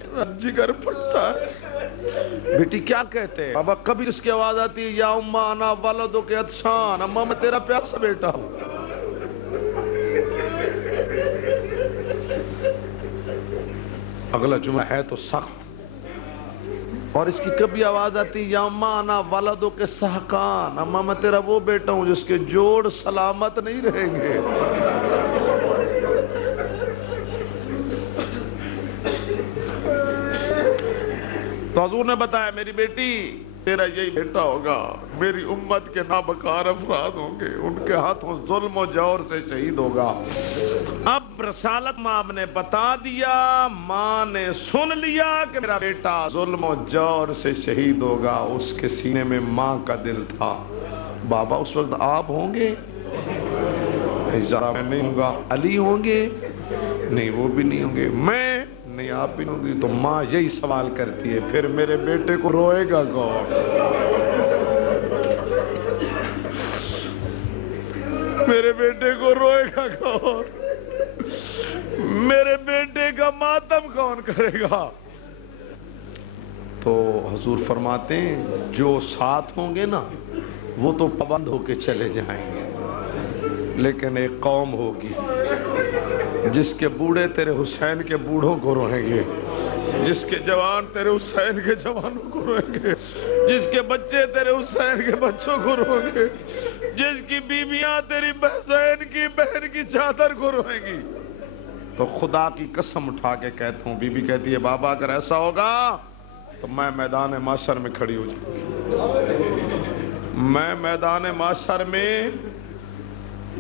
جگر پھٹتا ہے۔ بیٹی کیا کہتے ہیں؟ بابا کبھی اس کی آواز آتی ہے یا اماں انا والدو کے عطشان، اماں میں تیرا پیاسا بیٹا ہوں۔ اگلا جمعہ ہے تو سخت، اور اس کی کبھی آواز آتی یا اماں انا والدو کے سحقان، اماں میں تیرا وہ بیٹا ہوں جس کے جوڑ سلامت نہیں رہیں گے۔ تو حضور نے بتایا میری بیٹی تیرا یہی بیٹا ہوگا، میری امت کے نابکار افراد ہوں گے، ان کے ہاتھوں ظلم و جور سے شہید ہوگا۔ اب رسالت مآب نے بتا دیا، ماں نے سن لیا کہ میرا بیٹا ظلم و جور سے شہید ہوگا۔ اس کے سینے میں ماں کا دل تھا، بابا اس وقت آپ ہوں گے؟ میں نہیں ہوں گا۔ علی ہوں گے؟ نہیں وہ بھی نہیں ہوں گے۔ میں نہیں آپ بھی نہیں ہوں گی۔ تو ماں یہی سوال کرتی ہے پھر میرے بیٹے کو روئے گا کون؟ میرے بیٹے کو روئے گا کون؟ میرے بیٹے کا ماتم کون کرے گا؟ تو حضور فرماتے ہیں جو ساتھ ہوں گے نا وہ تو پابند ہو کے چلے جائیں گے، لیکن ایک قوم ہوگی جس کے بوڑھے تیرے حسین کے بوڑھوں کو روئیں گے، جس کے جوان تیرے حسین کے جوانوں کو روئیں گے، جس کے بچے تیرے حسین کے بچوں کو روئیں گے، جس کی بیویاں تیری حسین کی بہن کی چادر کو روئیں گی۔ تو خدا کی قسم اٹھا کے کہتا ہوں، بی بی کہتی ہے بابا اگر ایسا ہوگا تو میں میدان معاشر میں کھڑی ہو جاؤں گی، میں میدان معاشر میں،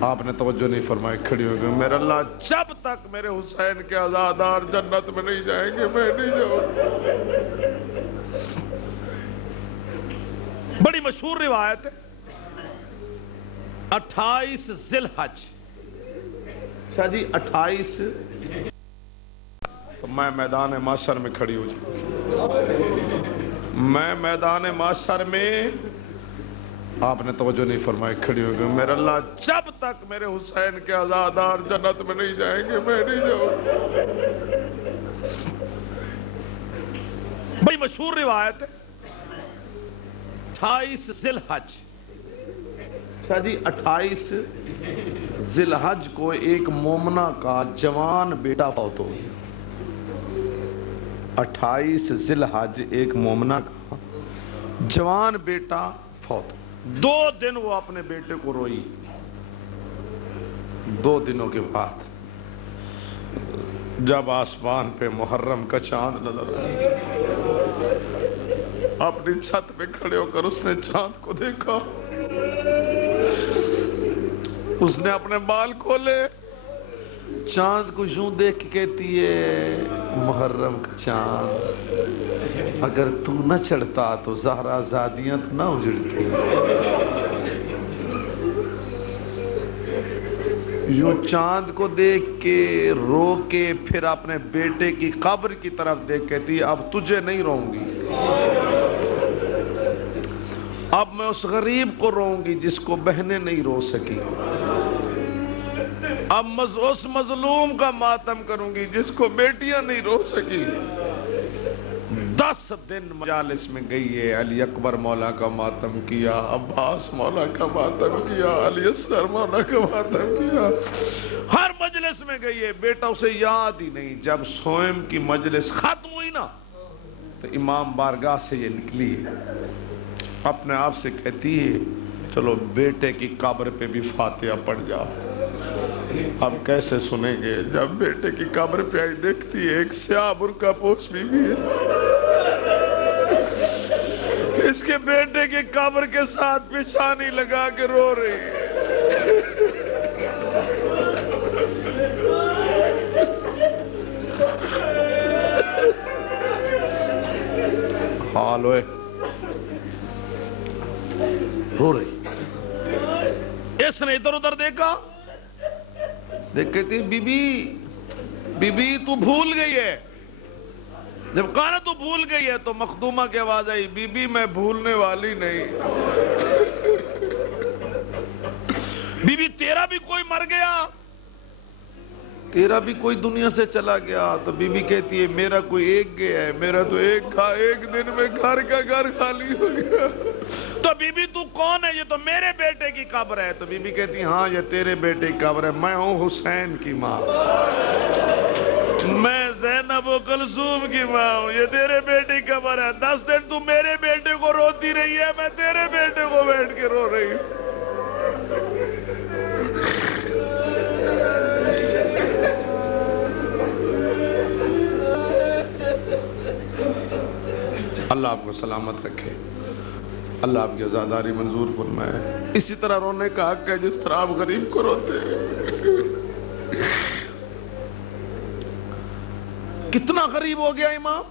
آپ نے توجہ نہیں فرمائی، کھڑی ہو گئی، میرے اللہ جب تک میرے حسین کے عزادار جنت میں نہیں جائیں گے میں نہیں جاؤں۔ بڑی مشہور روایت ہے، 28 ذی الحج، شاہ جی 28، تو میں میدان معاشر میں کھڑی ہو جاؤں گی، میں میدان معاشر میں، آپ نے توجہ نہیں فرمائی، کھڑی ہو گئی، میرے اللہ جب تک میرے حسین کے عزادار جنت میں نہیں جائیں گے میں نہیں جاؤں۔ بڑی مشہور روایت ہے، 28 ذی الحج، شاہ جی 28 ذی الحج کو ایک مومنہ کا جوان بیٹا فوت ہو گیا۔ 28 ذی الحج ایک مومنہ کا جوان بیٹا فوت، 2 دن وہ اپنے بیٹے کو روئی۔ 2 دنوں کے بعد جب آسمان پہ محرم کا چاند نظر آیا، اپنی چھت پہ کھڑے ہو کر اس نے چاند کو دیکھا، اس نے اپنے بال کھولے، چاند کو یوں دیکھ کے کہتی ہے محرم کا چاند اگر تو نہ چڑھتا تو زہرا زادیاں تو نہ اجڑتی۔ یوں چاند کو دیکھ کے رو کے پھر اپنے بیٹے کی قبر کی طرف دیکھ کہتی اب تجھے نہیں روؤں گی، اب میں اس غریب کو روؤں گی جس کو بہنیں نہیں رو سکی، اب اس مظلوم کا ماتم کروں گی جس کو بیٹیاں نہیں رو سکی۔ 10 دن مجالس میں گئی ہے، علی اکبر مولا کا ماتم کیا، عباس مولا کا ماتم کیا، علی اصغر مولا کا ماتم کیا، ہر مجلس میں گئی ہے، بیٹا اسے یاد ہی نہیں۔ جب سوئم کی مجلس ختم ہوئی نا تو امام بارگاہ سے یہ نکلی ہے، اپنے آپ سے کہتی ہے چلو بیٹے کی قبر پہ بھی فاتحہ پڑھ جا۔ اب کیسے سنیں گے؟ جب بیٹے کی قبر پہ آئی دیکھتی ہے ایک سیاہ برقع پوش بی بی ہے، اس کے بیٹے کی قبر کے ساتھ پیشانی لگا کے رو رہی ہے۔ حال ہوئے رو رہی، اس نے ادھر ادھر دیکھا، دیکھ کہتی بی بی تو بھول گئی ہے۔ جب کہا نا تو بھول گئی ہے تو مخدومہ کی آواز آئی، بی بی میں بھولنے والی نہیں، بی بی تیرا بھی کوئی مر گیا، تیرا بھی کوئی دنیا سے چلا گیا؟ تو بی بی کہتی ہے میرا کوئی ایک گیا ہے، میرا تو ایک دن میں گھر کا گھر خالی ہو گیا۔ تو بی بی تو کون ہے؟ یہ تو میرے بیٹے کی قبر ہے۔ تو بی بی کہتی ہاں یہ تیرے بیٹے کی قبر ہے، میں ہوں حسین کی ماں، میں زینب و کلثوم کی ماں ہوں، یہ تیرے بیٹے کی قبر ہے۔ 10 دن تو میرے بیٹے کو روتی رہی ہے، میں تیرے بیٹے کو بیٹھ کے رو رہی ہوں۔ اللہ آپ کو سلامت رکھے، اللہ آپ کی عزاداری منظور فرمائے۔ اسی طرح رونے کا حق ہے جس طرح آپ غریب کو روتے ہیں۔ کتنا غریب ہو گیا امام؟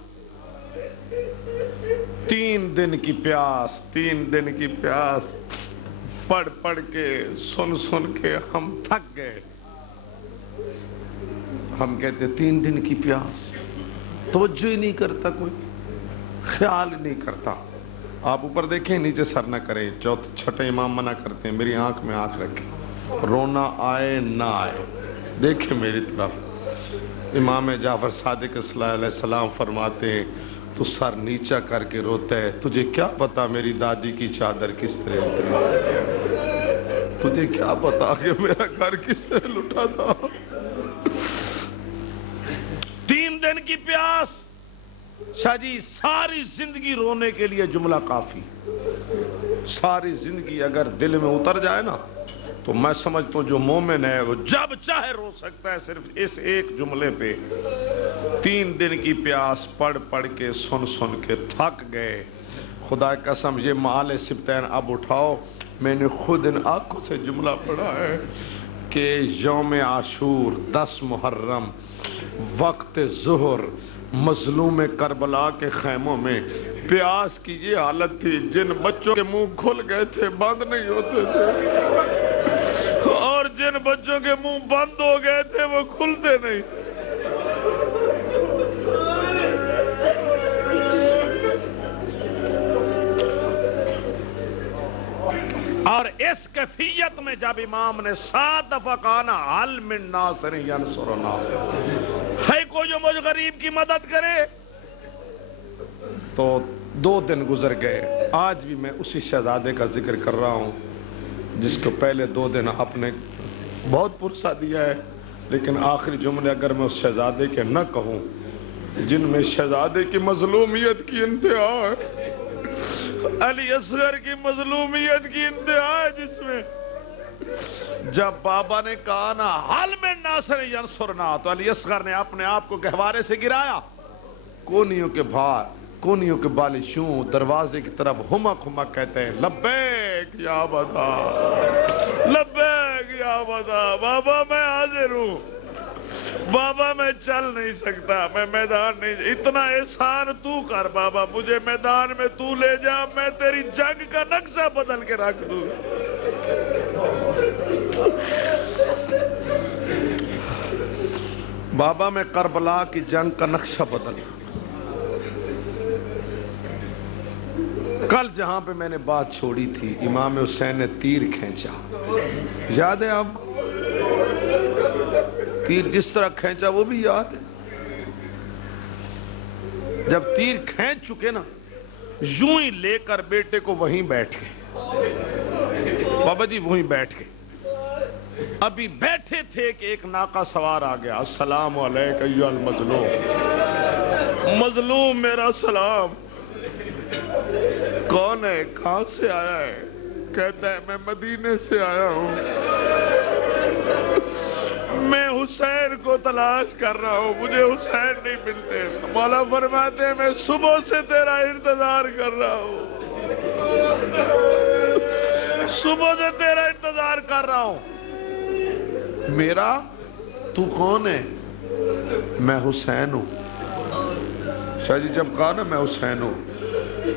3 دن کی پیاس، 3 دن کی پیاس، پڑھ پڑھ کے سن کے ہم تھک گئے۔ ہم کہتے 3 دن کی پیاس، توجہ ہی نہیں کرتا، کوئی خیال نہیں کرتا۔ آپ اوپر دیکھیں نیچے سر نہ کریں، چھٹے امام منع کرتے ہیں میری آنکھ میں آنکھ رکھیں۔ رونا آئے نہ آئے، دیکھیں میری طرف، امام جعفر صادق علیہ السلام فرماتے ہیں تو سر نیچا کر کے روتا ہے، تجھے کیا پتا میری دادی کی چادر کس طرح اتری، تجھے کیا پتا کہ میرا گھر کس طرح لٹا تھا۔ 3 دن کی پیاس، شاہ جی ساری زندگی رونے کے لیے جملہ کافی، ساری زندگی اگر دل میں اتر جائے نا تو میں سمجھتا ہوں جو مومن ہے وہ جب چاہے رو سکتا ہے صرف اس ایک جملے پہ۔ 3 دن کی پیاس پڑھ پڑھ کے سن سن کے تھک گئے، خدا کی قسم یہ معال سبتین اب اٹھاؤ، میں نے خود ان آنکھوں سے جملہ پڑھا ہے کہ یوم عاشور 10 محرم وقت ظہر مظلوم کربلا کے خیموں میں پیاس کی یہ حالت تھی، جن بچوں کے منہ کھل گئے تھے بند نہیں ہوتے تھے، اور جن بچوں کے منہ بند ہو گئے تھے وہ کھلتے نہیں۔ اور اس کیفیت میں جب امام نے 7 دفعہ کہا نا حل من ناصر ینصرنا، ہے کوئی جو مجھ غریب کی مدد کرے، تو 2 دن گزر گئے۔ آج بھی میں اسی شہزادے کا ذکر کر رہا ہوں جس کو پہلے 2 دن آپ نے بہت پرسہ دیا ہے، لیکن آخری جملے اگر میں اس شہزادے کے نہ کہوں جن میں شہزادے کی مظلومیت کی انتہا ہے، علی اصغر کی مظلومیت کی انتہا ہے، جس میں جب بابا نے کہا نا حل من ناصر ینصرنا تو علی اصغر نے اپنے آپ کو گہوارے سے گرایا، کونیوں کے بھار کونیوں کے بالشوں دروازے کی طرف ہمک ہمک کہتے ہیں لبیک یا بدا، لبیک یا بدا، بابا میں حاضر ہوں، بابا میں چل نہیں سکتا، میں میدان نہیں، اتنا احسان تو کر بابا، مجھے میدان میں تو لے جا، میں تیری جنگ کا نقشہ بدل کے رکھ دوں۔ بابا میں کربلا کی جنگ کا نقشہ بدل۔ کل جہاں پہ میں نے بات چھوڑی تھی، امام حسین نے تیر کھینچا، یاد ہے آپ؟ تیر جس طرح کھینچا وہ بھی یاد ہے؟ جب تیر کھینچ چکے نا، یوں ہی لے کر بیٹے کو وہیں بیٹھ گئے، بابا جی وہیں بیٹھ گئے۔ ابھی بیٹھے تھے کہ ایک ناقہ سوار آ گیا، السلام علیکم ایھا المظلوم، مظلوم میرا سلام۔ کون ہے؟ کہاں سے آیا ہے؟ کہتا ہے میں مدینے سے آیا ہوں، میں حسین کو تلاش کر رہا ہوں، مجھے حسین نہیں ملتے۔ مولا فرماتے ہیں میں صبح سے تیرا انتظار کر رہا ہوں، صبح سے تیرا انتظار کر رہا ہوں۔ میرا؟ تو کون ہے؟ میں حسین ہوں۔ شاہ جی جب کہا نا میں حسین ہوں،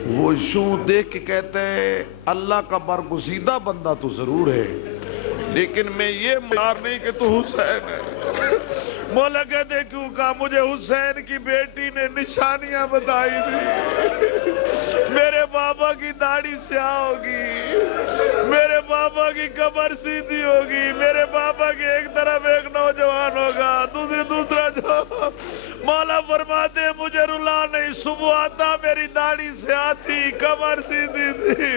وہ یوں دیکھ کے کہتے ہیں اللہ کا برگزیدہ بندہ تو ضرور ہے، لیکن میں یہ مار نہیں کہ تو حسین ہے۔ مولا کہتے کیوں کہا؟ مجھے حسین کی بیٹی نے نشانیاں بتائی تھی، میرے بابا کی داڑھی سیاہ ہوگی، میرے بابا کی کمر سیدھی ہوگی، میرے بابا کی ایک طرف ایک نوجوان ہوگا، دوسرا جو مولا فرماتے ہیں مجھے رلا نہیں، صبح آتا میری داڑھی سیاہ تھی، کمر سیدھی تھی،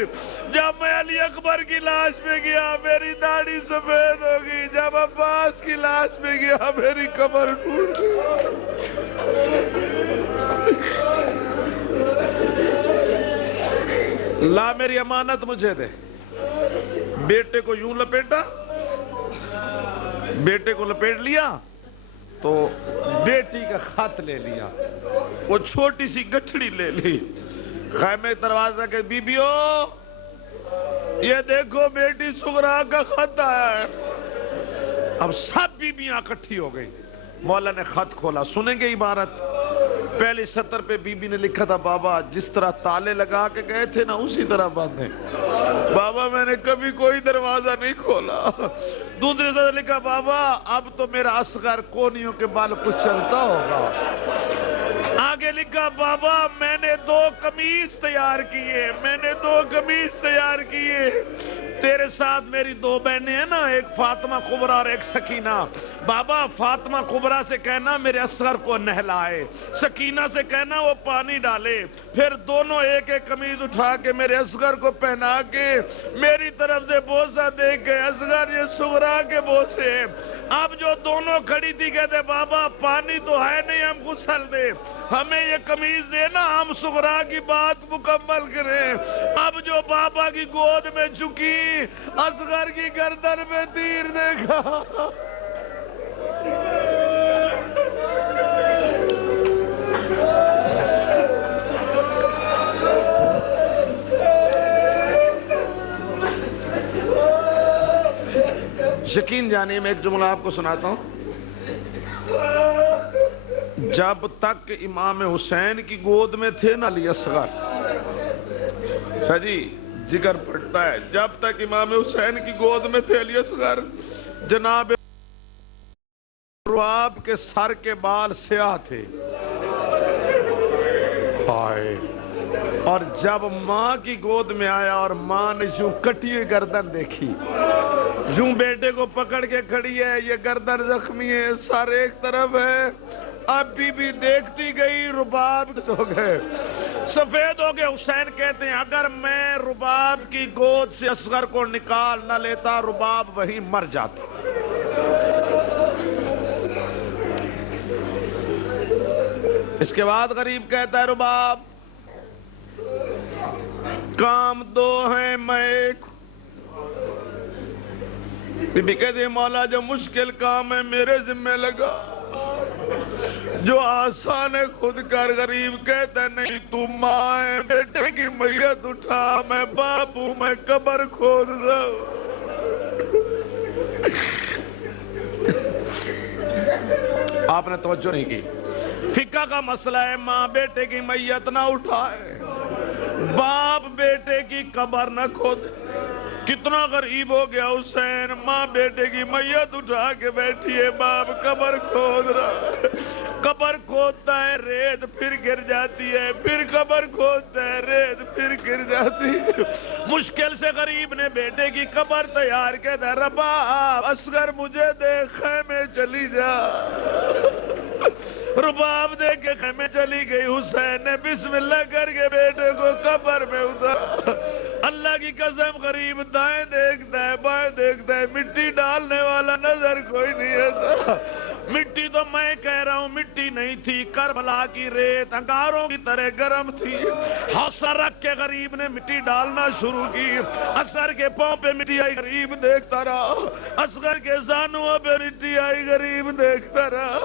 جب میں علی اکبر کی لاش میں گیا میری داڑھی سفید ہوگی، جب عباس کی لاش میں گیا میری کمر ٹوٹ گئی۔ لا میری امانت مجھے دے۔ بیٹے کو یوں لپیٹا، بیٹے کو لپیٹ لیا تو بیٹی کا خط لے لیا، وہ چھوٹی سی گٹھڑی لے لی، خیمے دروازہ کے بیبیو یہ دیکھو بیٹی سغرا کا خط آیا ہے۔ اب سب بیبیاں اکٹھی ہو گئی، مولا نے خط کھولا، سنیں گے عبارت؟ پہلی سطر پہ بی بی نے لکھا تھا بابا جس طرح تالے لگا کے گئے تھے نا اسی طرح بند ہیں بابا، میں نے کبھی کوئی دروازہ نہیں کھولا۔ دوسری سطر لکھا بابا اب تو میرا اصغر کونیوں کے بال کچلتا ہوگا۔ آگے لکھا بابا میں نے 2 قمیص تیار کیے، میں نے 2 قمیص تیار کیے، تیرے ساتھ میری دو بہنیں ہیں نا، ایک فاطمہ کبریٰ اور ایک سکینہ. بابا فاطمہ کبریٰ سے کہنا میرے اصغر کو نہلائے، سکینہ سے کہنا وہ پانی ڈالے، پھر دونوں ایک ایک قمیض اٹھا کے میرے اصغر کو پہنا کے میری طرف سے بوسہ دے کے، اصغر یہ صغریٰ کے بوسے. اب جو دونوں کھڑی تھی کہتے بابا پانی تو ہے نہیں، ہم غسل دے، ہمیں یہ قمیض دینا، ہم صغریٰ کی بات مکمل کریں. اب جو بابا کی گود میں جھکی، اصغر کی گردن میں تیر دیکھا. یقین جانیے میں ایک جملہ آپ کو سناتا ہوں. جب تک امام حسین کی گود میں تھے نا علی اصغر، جی جگر پڑتا ہے، جب تک امام حسین کی گود میں تھے علی اصغر، جناب رباب کے سر کے بال سیاہ تھے. اور جب ماں کی گود میں آیا اور ماں نے یوں کٹی ہوئی گردن دیکھی، یوں بیٹے کو پکڑ کے کھڑی ہے، یہ گردن زخمی ہے، سر ایک طرف ہے. اب بی دیکھتی گئی، رباب ہو گئے، سفید ہو گئے. حسین کہتے ہیں اگر میں رباب کی گود سے اصغر کو نکال نہ لیتا، رباب وہیں مر جاتا. اس کے بعد غریب کہتا ہے رباب کام دو ہیں میں ایک. بی بی کہتے ہیں مولا جو مشکل کام ہے میرے ذمہ لگا، جو آسان ہے خود کر. غریب کہتا ہے نہیں تو ماں ہے، بیٹے کی میت اٹھا، میں باپ ہوں، میں قبر کھود رہا ہوں. آپ نے توجہ نہیں کی. فقہ کا مسئلہ ہے ماں بیٹے کی میت نہ اٹھائے، باپ بیٹے کی قبر نہ کھودے. کتنا غریب ہو گیا حسین، ماں بیٹے کی میت اٹھا کے بیٹھی ہے، باپ قبر کھود رہا ہے. قبر کھودتا ہے ریت پھر گر جاتی ہے، پھر قبر کھودتا ہے ریت پھر گر جاتی ہے. مشکل سے غریب نے بیٹے کی قبر تیار کہتا ہے ربا اصغر مجھے دے، خیمے چلی جا. رباب دے کے خیمے چلی گئی. حسین نے بسم اللہ کر کے بیٹے کو قبر میں اتارا. اللہ کی قسم غریب دائیں دیکھتا ہے بائیں دیکھتا ہے، مٹی ڈالنے والا نظر کوئی نہیں آتا. مٹی تو میں کہہ رہا ہوں مٹی نہیں تھی، کربلا کی ریت انگاروں کی طرح گرم تھی. حوصلہ رکھ کے غریب نے مٹی ڈالنا شروع کی. اصغر کے پاؤں پہ مٹی آئی، غریب دیکھتا رہا. اصغر کے زانوں پہ مٹی آئی، غریب دیکھتا رہا.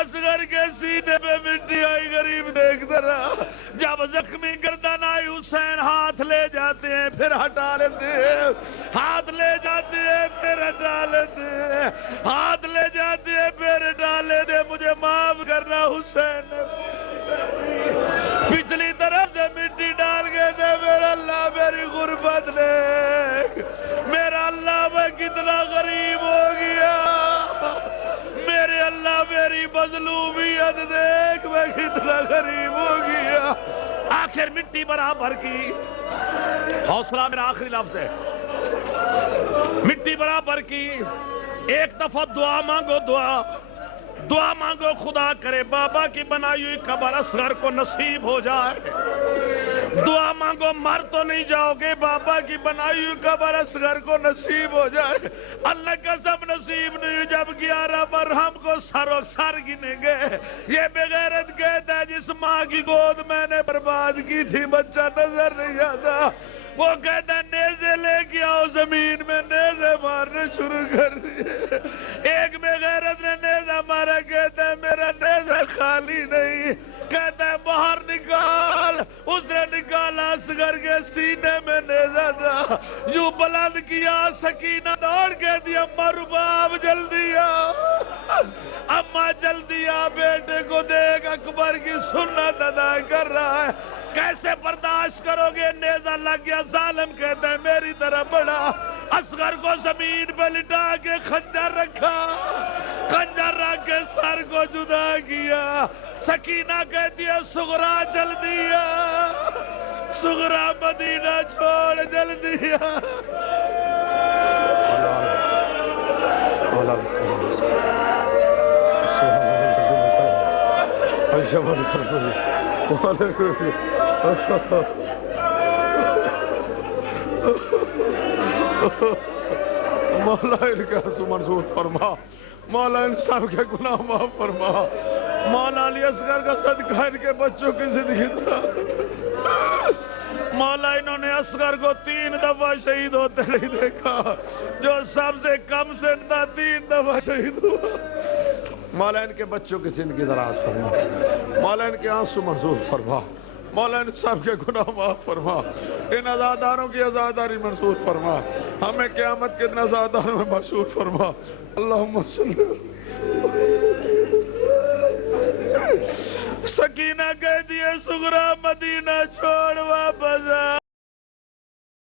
اصغر کے سینے پہ مٹی آئی، غریب دیکھتا رہا. جب زخمی گردن آئی حسین ہاتھ لے جاتے ہیں پھر ہٹا لیتے ہیں، ہاتھ لے جاتے ہیں پھر ہٹا لیتے ہیں، ہاتھ لے جاتے ہیں پھر ہٹا لیتے ہیں. مجھے معاف کرنا حسین نے پچھلی طرف سے مٹی ڈال کے دے. میرا اللہ میری غربت نے، میرا اللہ میں کتنا غریب ہو گیا، میرے اللہ میری مظلومیت دیکھ میں کتنا غریب ہو گیا. آخر مٹی برابر کی، حوصلہ میرا آخری لفظ ہے، مٹی برابر کی. ایک دفعہ دعا مانگو، دعا مانگو خدا کرے بابا کی بنائی ہوئی قبر اصغر کو نصیب ہو جائے. دعا مانگو مر تو نہیں جاؤ گے، بابا کی بنائی ہوئی قبر اصغر کو نصیب ہو جائے. اللہ کا سب نصیب نہیں. جب 11 مرہم کو سر گنے گئے، یہ بغیرت کہتا ہے جس ماں کی گود میں نے برباد کی تھی بچہ نظر نہیں آتا. وہ کہتا ہے نیزے لے کے آؤ، زمین میں نیزے مارنے شروع کر دیے. ایک بغیرت نے نیزہ مارا، کہتا ہے میرا نیزہ خالی نہیں، کہتا ہے باہر نکال. اس نے نکالا، اصغر کے سینے میں نیزہ تھا. یوں بلند کیا، سکینہ دوڑ کے دی اماں رباب جلدی آ، اماں جلدی آ، بیٹے کو دیکھ اکبر کی سنت ادا کر رہا ہے. کیسے برداشت کرو گے؟ نیزہ لگ گیا. ظالم کہتا ہے میری طرح بڑا. اصغر کو زمین پہ لٹا کے خنجر رکھا، خنجر رکھ کے سر کو جدا کیا. سکینہ کہتی ہے صغریٰ جلدی آ، صغریٰ مدینہ چھوڑ جلدی آ. صبر مولا ان کا آنسو منظور فرما، مولا ان سب کے گناہ معاف فرما، مولا علی اصغر کا صدقہ ان کے بچوں کی زندگی دا، مولا انہوں نے اصغر کو 3 دفعہ شہید ہوتے نہیں دیکھا، جو سب سے کم سنتا 3 دفعہ شہید ہوا، مولا ان کے بچوں کی زندگی دراز فرما، مولا ان کے آنسو منظور فرما، مولا ان سب کے گناہ معاف فرما، ان عزاداروں کی عزاداری منظور فرما، ہمیں قیامت کے دن عزاداروں میں محشور فرما، اللہم صلی سکینہ کہہ دیے سغرا مدینہ چھوڑ واپس آ